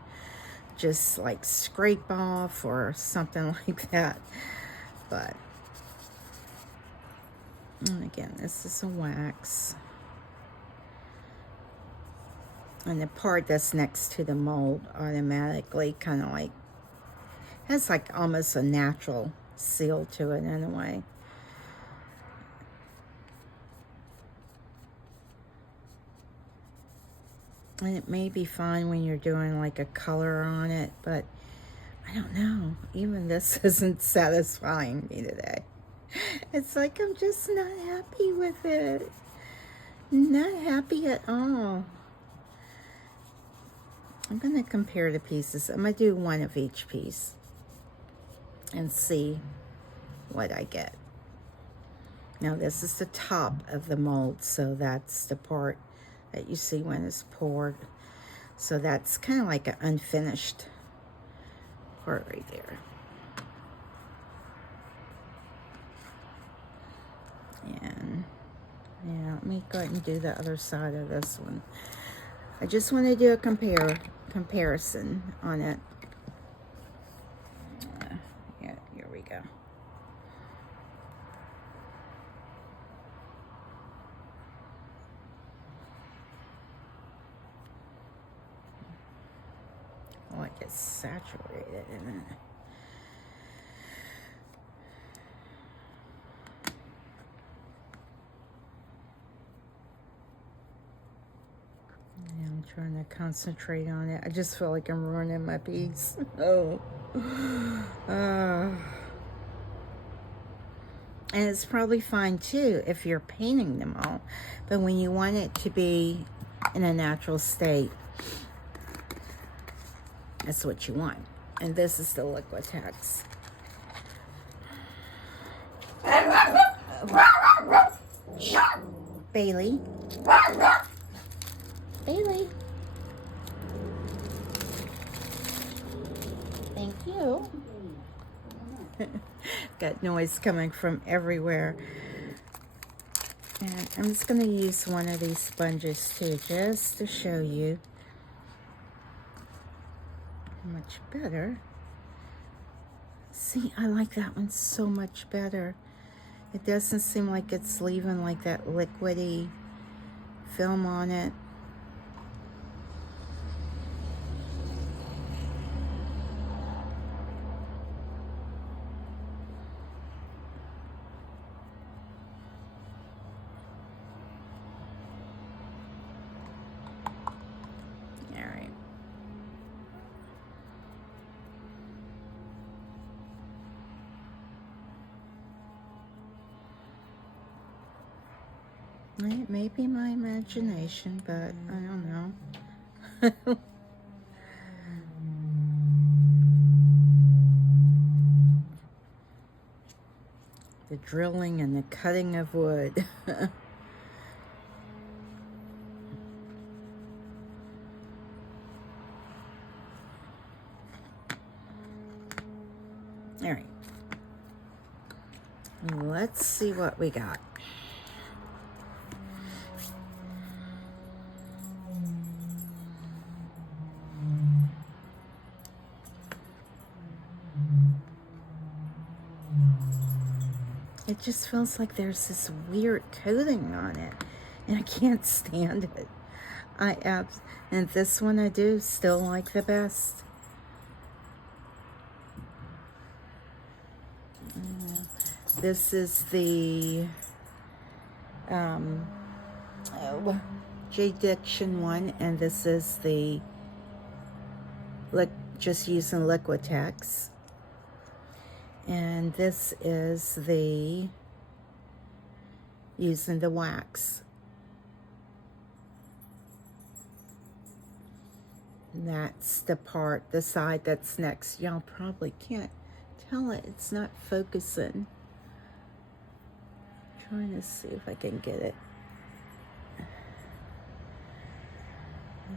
just like scrape off or something like that. But and again, this is a wax, and the part that's next to the mold automatically kind of like has like almost a natural seal to it in a way. And it may be fine when you're doing like a color on it, but I don't know. Even this isn't satisfying me today. It's like I'm just not happy with it. Not happy at all. I'm going to compare the pieces. I'm going to do one of each piece and see what I get. Now this is the top of the mold, so that's the part that you see when it's poured. So that's kind of like an unfinished part right there. And yeah, let me go ahead and do the other side of this one. I just want to do a comparison on it. Yeah, here we go. Oh, it gets saturated in it. Yeah, I'm trying to concentrate on it. I just feel like I'm ruining my piece. Oh. And it's probably fine too if you're painting them all. But when you want it to be in a natural state, that's what you want. And this is the Liquitex. Bailey. Bailey. Thank you. Got noise coming from everywhere. And I'm just going to use one of these sponges too, just to show you much better. See, I like that one so much better. It doesn't seem like it's leaving like that liquidy film on it. It may be my imagination, but I don't know. The drilling and the cutting of wood. All right. Let's see what we got. It just feels like there's this weird coating on it, and I can't stand it. And this one I do still like the best. This is the J Diction one, and this is the just using Liquitex. And this is the using the wax. That's the part, the side that's next. Y'all probably can't tell it. It's not focusing. I'm trying to see if I can get it.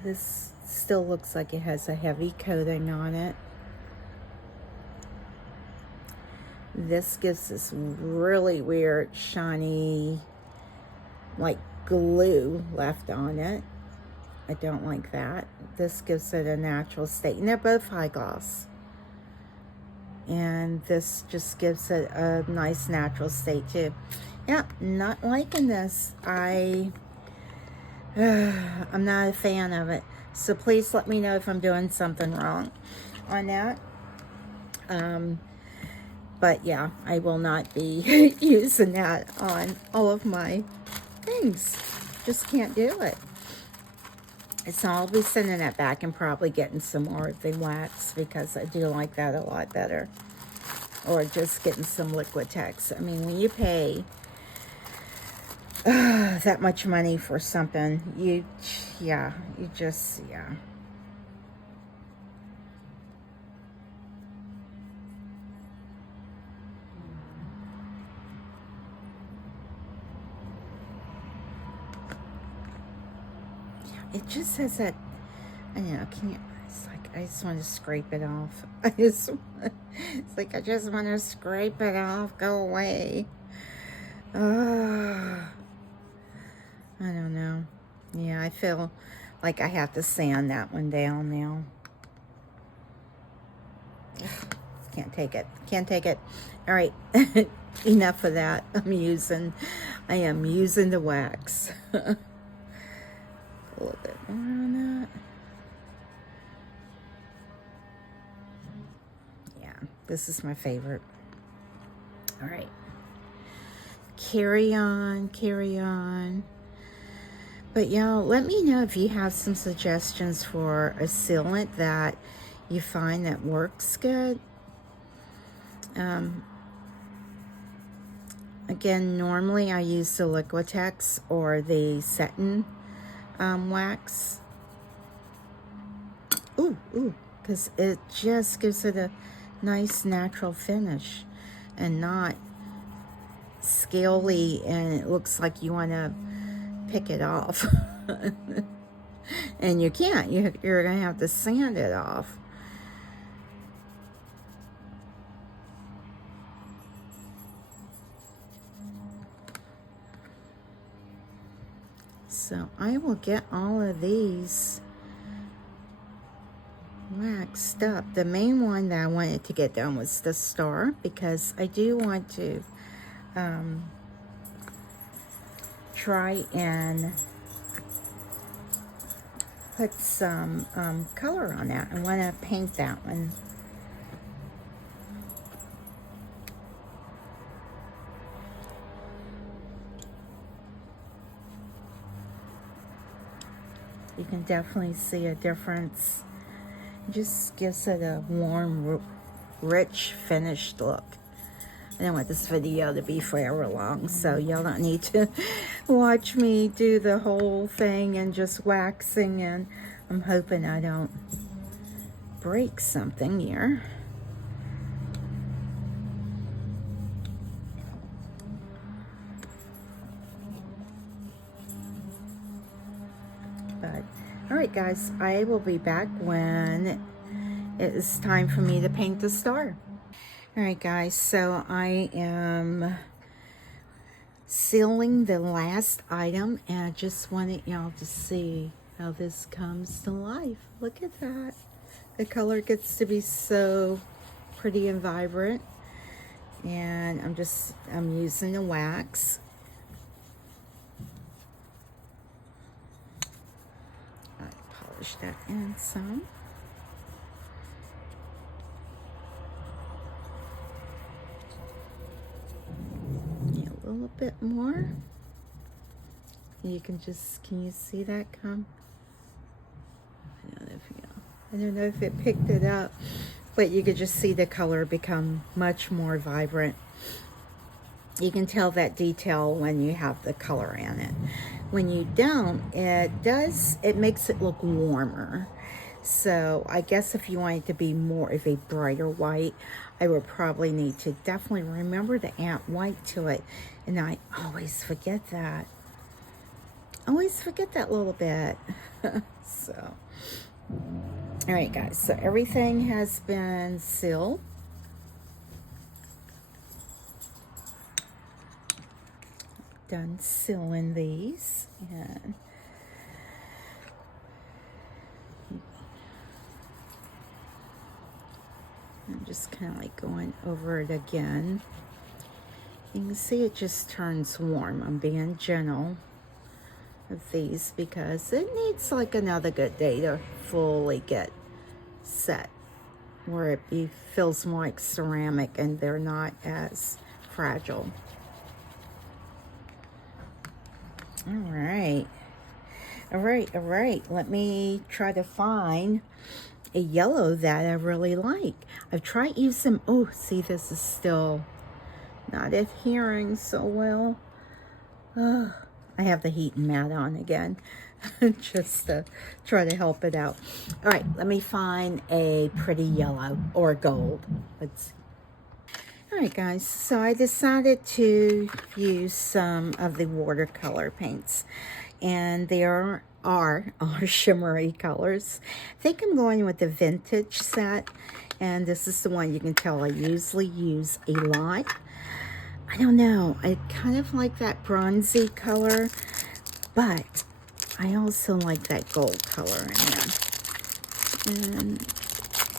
This still looks like it has a heavy coating on it. This gives this really weird, shiny, like glue left on it. I don't like that. This gives it a natural state. And they're both high gloss. And this just gives it a nice natural state too. Yeah, not liking this. I'm not a fan of it. So please let me know if I'm doing something wrong on that. But yeah, I will not be using that on all of my things. Just can't do it. So I'll be sending that back and probably getting some more of the wax because I do like that a lot better. Or just getting some Liquitex. I mean, when you pay that much money for something, you just. it just has that, I don't know, it's like, I just want to scrape it off. It's like, I just want to scrape it off, go away. I don't know. Yeah, I feel like I have to sand that one down now. Can't take it. Can't take it. All right. Enough of that. I am using the wax. A little bit more on that. Yeah, this is my favorite. All right. Carry on, carry on. But y'all, let me know if you have some suggestions for a sealant that you find that works good. Again, normally I use the Liquitex or the satin wax. Ooh, because it just gives it a nice natural finish and not scaly, and it looks like you want to pick it off. And you can't. You're going to have to sand it off. So I will get all of these waxed up. The main one that I wanted to get done was the star, because I do want to try and put some color on that. I want to paint that one. You can definitely see a difference. It just gives it a warm, rich, finished look. I don't want this video to be forever long, so y'all don't need to watch me do the whole thing and just waxing, and I'm hoping I don't break something here. But, all right, guys, I will be back when it is time for me to paint the star. All right, guys, so I am sealing the last item, and I just wanted y'all to see how this comes to life. Look at that. The color gets to be so pretty and vibrant. And I'm using the wax. I polish that in some. A little bit more. You can you see that come? I don't know if it picked it up, but you could just see the color become much more vibrant. You can tell that detail when you have the color in it. When you don't, it makes it look warmer. So I guess if you want it to be more of a brighter white, I would probably need to definitely remember to add white to it. And I always forget that. Always forget that little bit. So, all right, guys. So everything has been sealed. Done sealing these, and I'm just kind of like going over it again. You can see it just turns warm. I'm being gentle with these because it needs like another good day to fully get set, where it feels more like ceramic and they're not as fragile. All right. Let me try to find a yellow that I really like. I've tried using, oh, see, this is still not adhering so well. I have the heating mat on again just to try to help it out. All right, let me find a pretty yellow or gold. Let's see. All right, guys, so I decided to use some of the watercolor paints, and they are are shimmery colors. I think I'm going with the vintage set, and this is the one you can tell I usually use a lot. I don't know, I kind of like that bronzy color, but I also like that gold color in there. And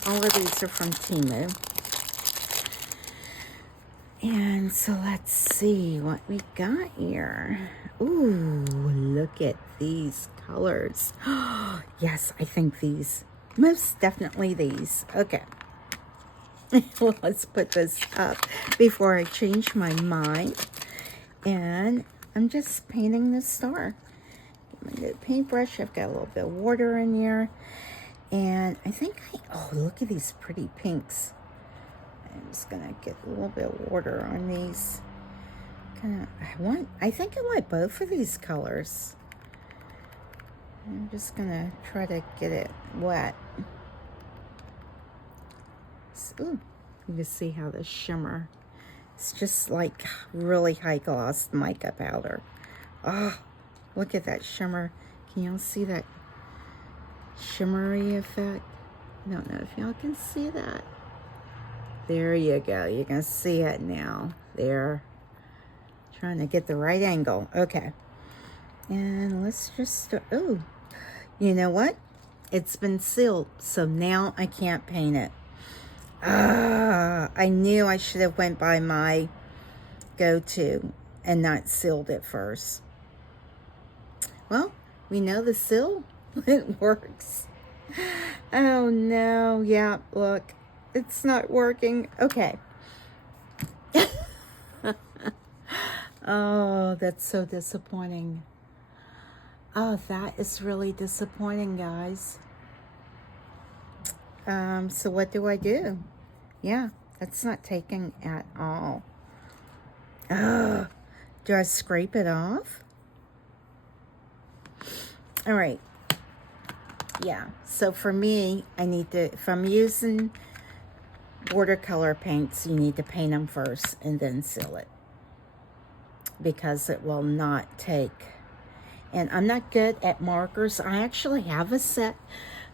all of these are from Temu. And so let's see what we got here. Ooh, look at these colors. Yes, I think these. Most definitely these. Okay. Well, let's put this up before I change my mind. And I'm just painting this star. Get my new paintbrush. I've got a little bit of water in here. And I think oh, look at these pretty pinks. I'm just gonna get a little bit of water on these. I think I want both of these colors. I'm just gonna try to get it wet. Ooh, you can see how the shimmer. It's just like really high gloss mica powder. Oh, look at that shimmer. Can y'all see that shimmery effect? I don't know if y'all can see that. There you go. You can see it now. There. Trying to get the right angle. Okay. And let's just, oh, you know what? It's been sealed, so now I can't paint it. I knew I should have went by my go-to and not sealed it first. Well, we know the seal, it works. Oh no, yeah, look. It's not working. Okay. Oh, that's so disappointing. Oh, that is really disappointing, guys. So what do I do? Yeah, that's not taking at all. Oh, do I scrape it off? All right. Yeah, so for me, I need to, if I'm using watercolor paints, you need to paint them first and then seal it, because it will not take. And I'm not good at markers. I actually have a set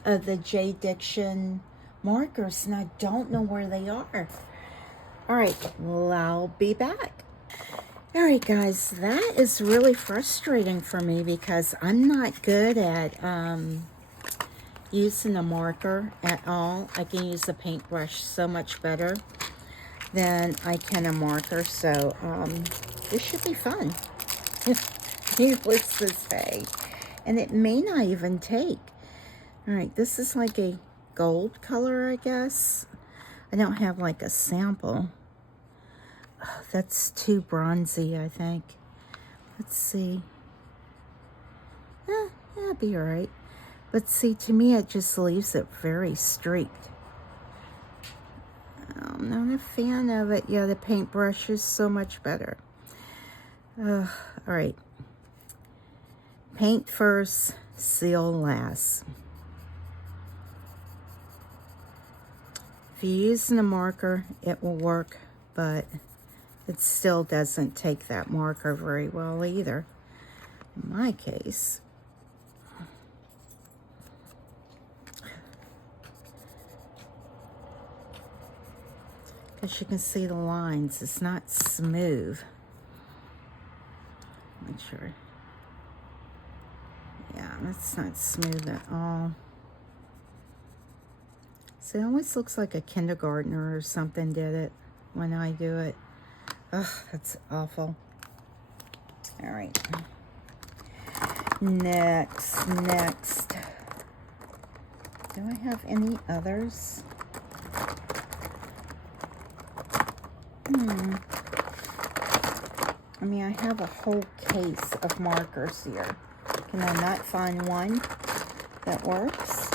of the J. Diction markers, and I don't know where they are. All right, well, I'll be back. All right, guys, that is really frustrating for me because I'm not good at using a marker at all. I can use a paintbrush so much better than I can a marker, so this should be fun. Needless to say. And it may not even take. All right, this is like a gold color, I guess. I don't have like a sample. Oh, that's too bronzy, I think. Let's see. That'll be all right. But see, to me, it just leaves it very streaked. I'm not a fan of it. Yeah, the paintbrush is so much better. All right. Paint first, seal last. If you're using a marker, it will work, but it still doesn't take that marker very well either. In my case. Because you can see the lines, it's not smooth. Make sure. Yeah, that's not smooth at all. So it always looks like a kindergartner or something did it when I do it. Ugh, that's awful. All right. Next. Do I have any others? I mean, I have a whole case of markers here. Can I not find one that works?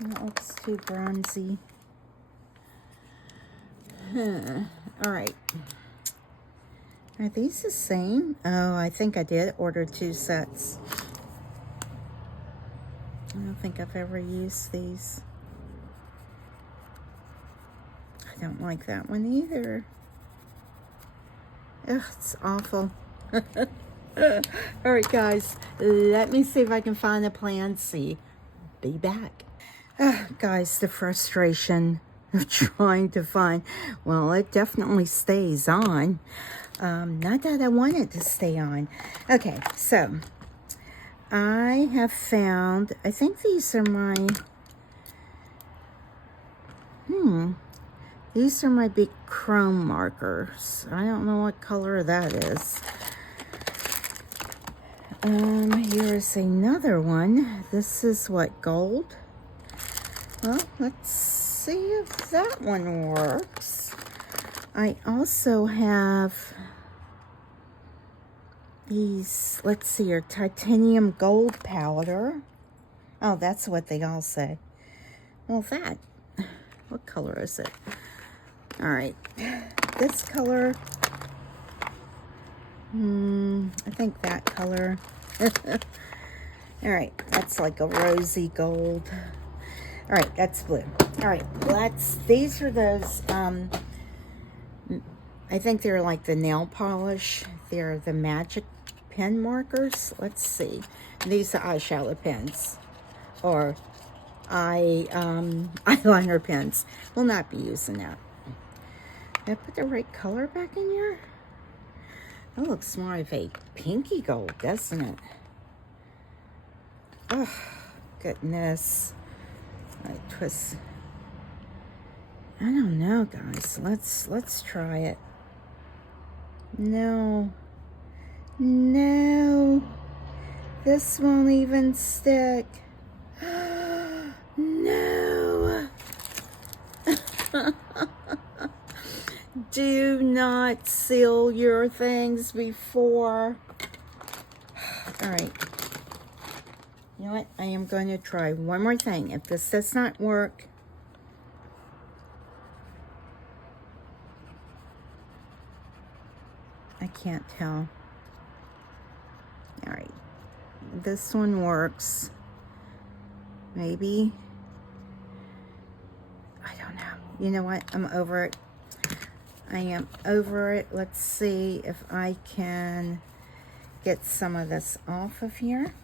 That looks too bronzy. All right. Are these the same? Oh, I think I did order 2 sets. I don't think I've ever used these. I don't like that one either. Ugh, it's awful. All right, guys, let me see if I can find a plan C. Be back. Guys, the frustration of trying to find, well, it definitely stays on. Not that I want it to stay on. Okay, so I have found, I think these are my, these are my big chrome markers. I don't know what color that is. Here is another one. This is what, gold? Well, let's see if that one works. I also have these, let's see here, titanium gold powder. Oh, that's what they all say. Well, that, what color is it? All right, this color, I think that color. All right, that's like a rosy gold. All right, that's blue. All right, these are those, I think they're like the nail polish. They're the magic pen markers. Let's see. These are eyeshadow pens or eyeliner pens. We'll not be using that. Did I put the right color back in here? That looks more of a pinky gold, doesn't it? Oh, goodness. I twist. I don't know, guys. Let's try it. No. No. This won't even stick. No. Do not seal your things before. All right. You know what? I am going to try one more thing. If this does not work, I can't tell. All right. This one works. Maybe. I don't know. You know what? I'm over it. I am over it. Let's see if I can get some of this off of here.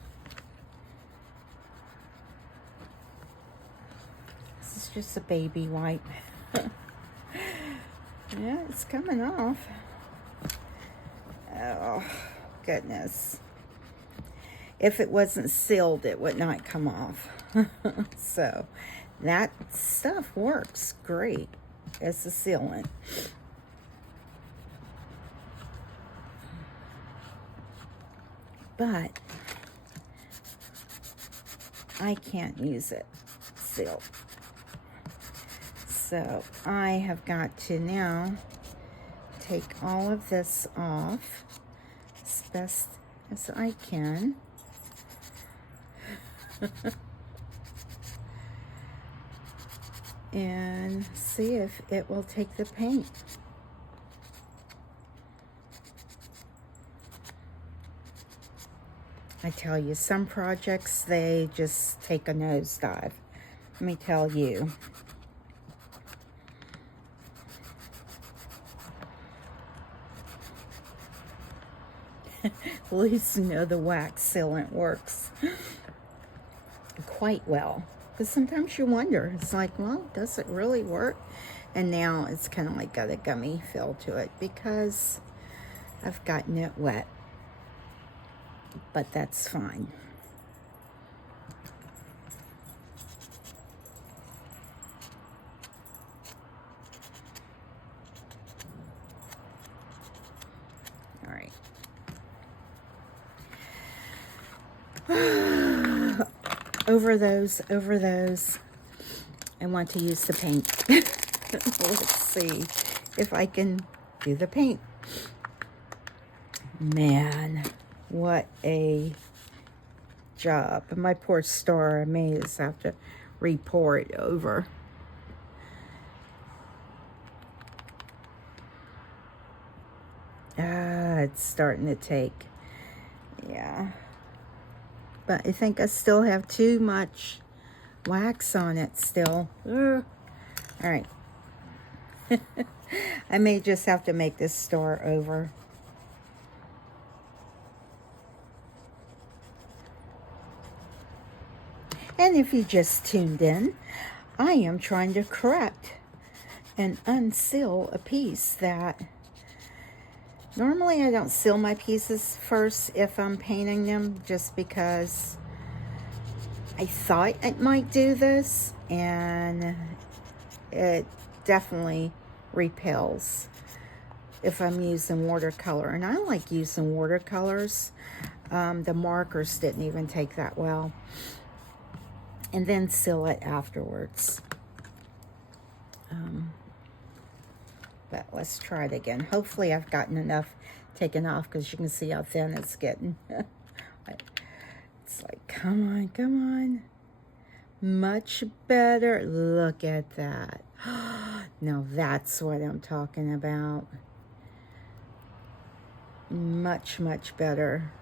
This is just a baby wipe. Yeah, it's coming off. Oh, goodness. If it wasn't sealed, it would not come off. So, that stuff works great as a sealant. But I can't use it sealed. So I have got to now take all of this off as best as I can. And see if it will take the paint. I tell you, some projects, they just take a nosedive. Let me tell you. At least you know the wax sealant works quite well. Because sometimes you wonder, it's like, well, does it really work? And now it's kind of like got a gummy feel to it because I've gotten it wet. But that's fine. All right. Over those. I want to use the paint. Let's see if I can do the paint. Man, what a job. My poor star, I may just have to re-pour it over. It's starting to take. Yeah. But I think I still have too much wax on it still. All right. I may just have to make this star over. And if you just tuned in, I am trying to correct and unseal a piece that normally I don't seal my pieces first if I'm painting them, just because I thought it might do this, and it definitely repels if I'm using watercolor. And I like using watercolors. The markers didn't even take that well. And then seal it afterwards. But let's try it again. Hopefully I've gotten enough taken off, because you can see how thin it's getting. It's like, come on, come on. Much better. Look at that. Now that's what I'm talking about. Much, much better.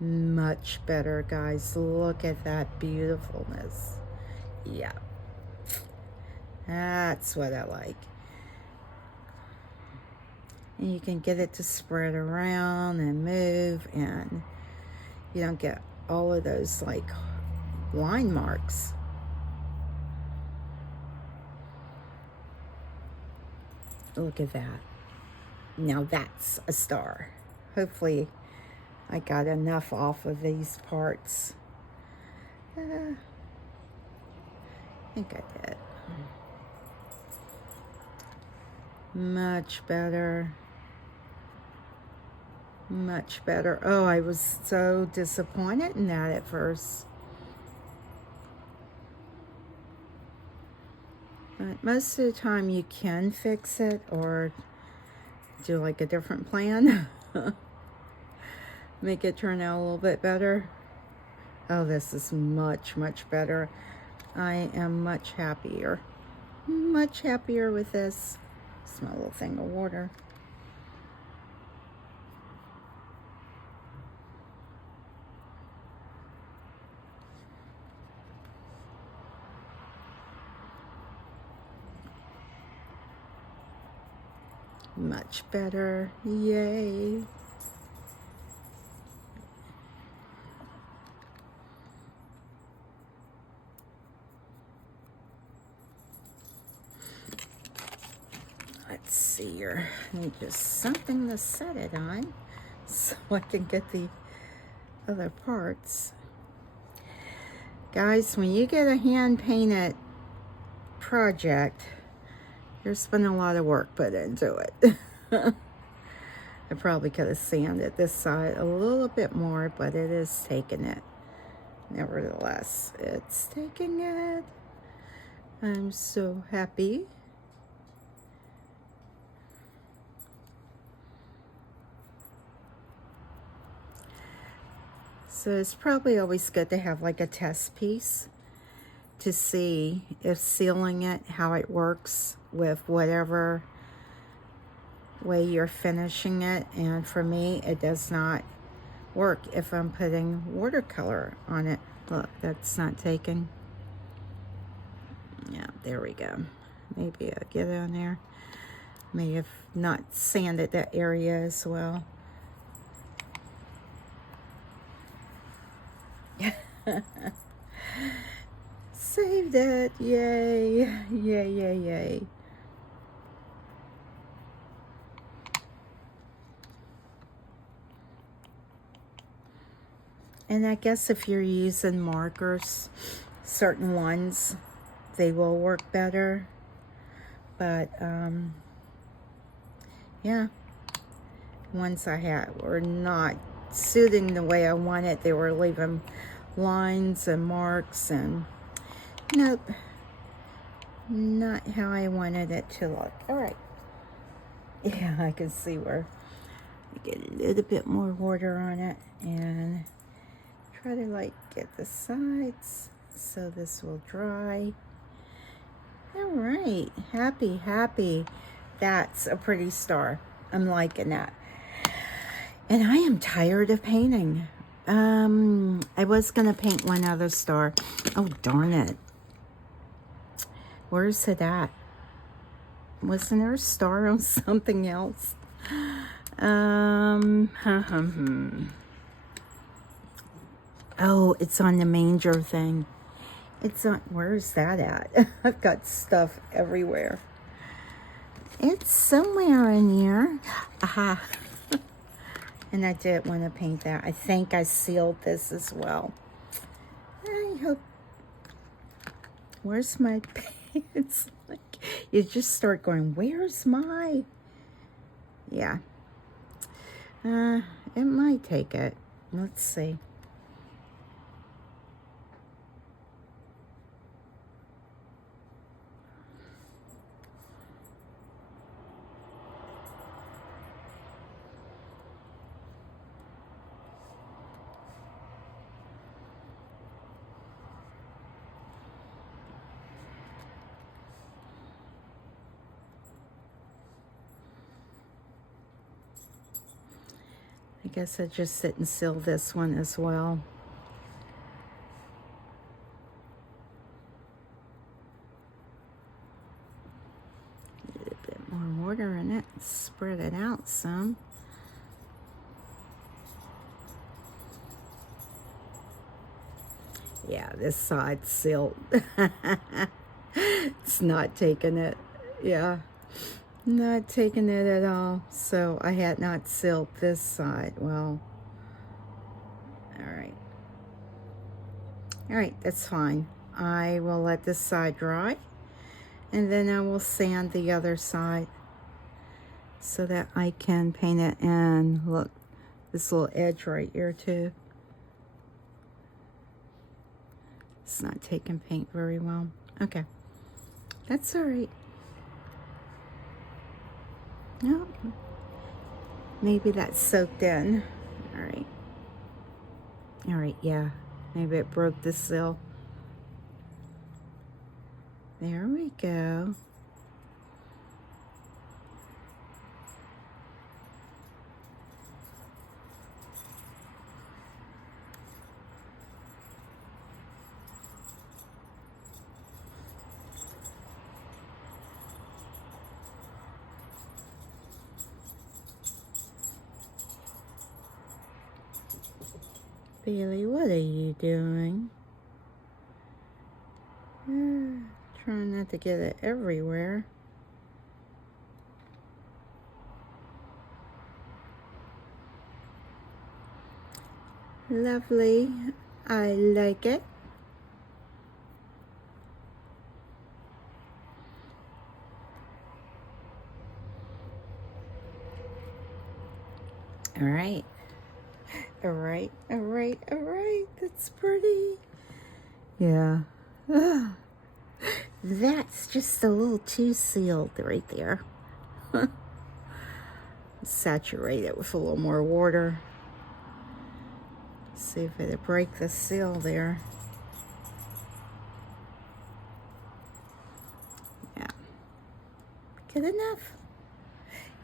Much better, guys. Look at that beautifulness. Yeah. That's what I like. And you can get it to spread around and move, and you don't get all of those like line marks. Look at that. Now that's a star. Hopefully I got enough off of these parts. I think I did. Much better. Much better. Oh, I was so disappointed in that at first. But most of the time you can fix it or do like a different plan. Make it turn out a little bit better. Oh, this is much, much better. I am much happier. Much happier with this. It's my little thing of water. Much better. Yay. Let's see here. I need just something to set it on so I can get the other parts. Guys, when you get a hand painted project, there's been a lot of work put into it. I probably could have sanded this side a little bit more, but it is taking it. Nevertheless, it's taking it. I'm so happy. So it's probably always good to have like a test piece to see if sealing it, how it works with whatever way you're finishing it. And for me, it does not work if I'm putting watercolor on it. Look, that's not taking. Yeah, there we go. Maybe I'll get it on there. May have not sanded that area as well. Saved it. Yay. Yay, yay, yay. And I guess if you're using markers, certain ones, they will work better. But, yeah, ones I had were not suiting the way I wanted. They were leaving lines and marks, and nope, not how I wanted it to look. All right. Yeah, I can see where I get a little bit more water on it, and try to like get the sides so this will dry. All right, happy, happy. That's a pretty star. I'm liking that. And I am tired of painting. I was gonna paint one other star. Oh, darn it. Where's it at? Wasn't there a star on something else? Oh, it's on the manger thing. It's on, where's that at? I've got stuff everywhere. It's somewhere in here. Aha. And I did want to paint that. I think I sealed this as well. I hope. Where's my paint? It's like, you just start going, where's my? Yeah. It might take it. Let's see. I guess I just sit and seal this one as well. A bit more water in it. Spread it out some. Yeah, this side's sealed. It's not taking it. Yeah. Not taking it at all. So I had not sealed this side. Well, all right. All right, that's fine. I will let this side dry, and then I will sand the other side so that I can paint it. And look, this little edge right here too. It's not taking paint very well. Okay, that's all right. No, maybe that's soaked in. All right. All right, yeah. Maybe it broke the seal. There we go. Bailey, what are you doing? Trying not to get it everywhere. Lovely. I like it. All right. All right, all right, all right. That's pretty. Yeah. That's just a little too sealed right there. Saturate it with a little more water. See if it'll break the seal there. Yeah. Good enough.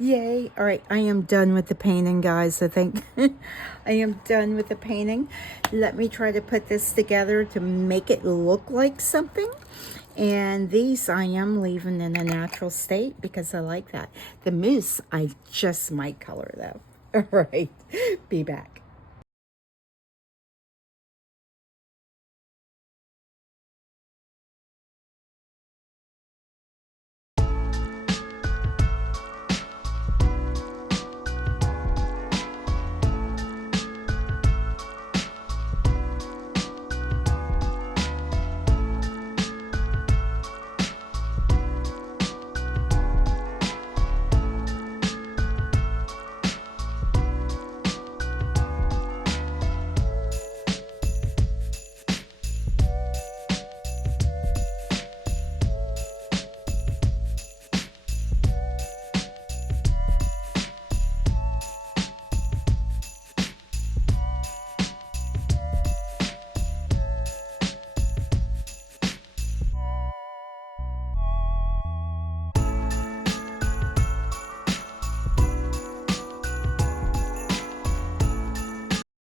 Yay. All right, I am done with the painting, guys. I think I am done with the painting. Let me try to put this together to make it look like something. And these I am leaving in a natural state because I like that. The mousse, I just might color though. All right, be back.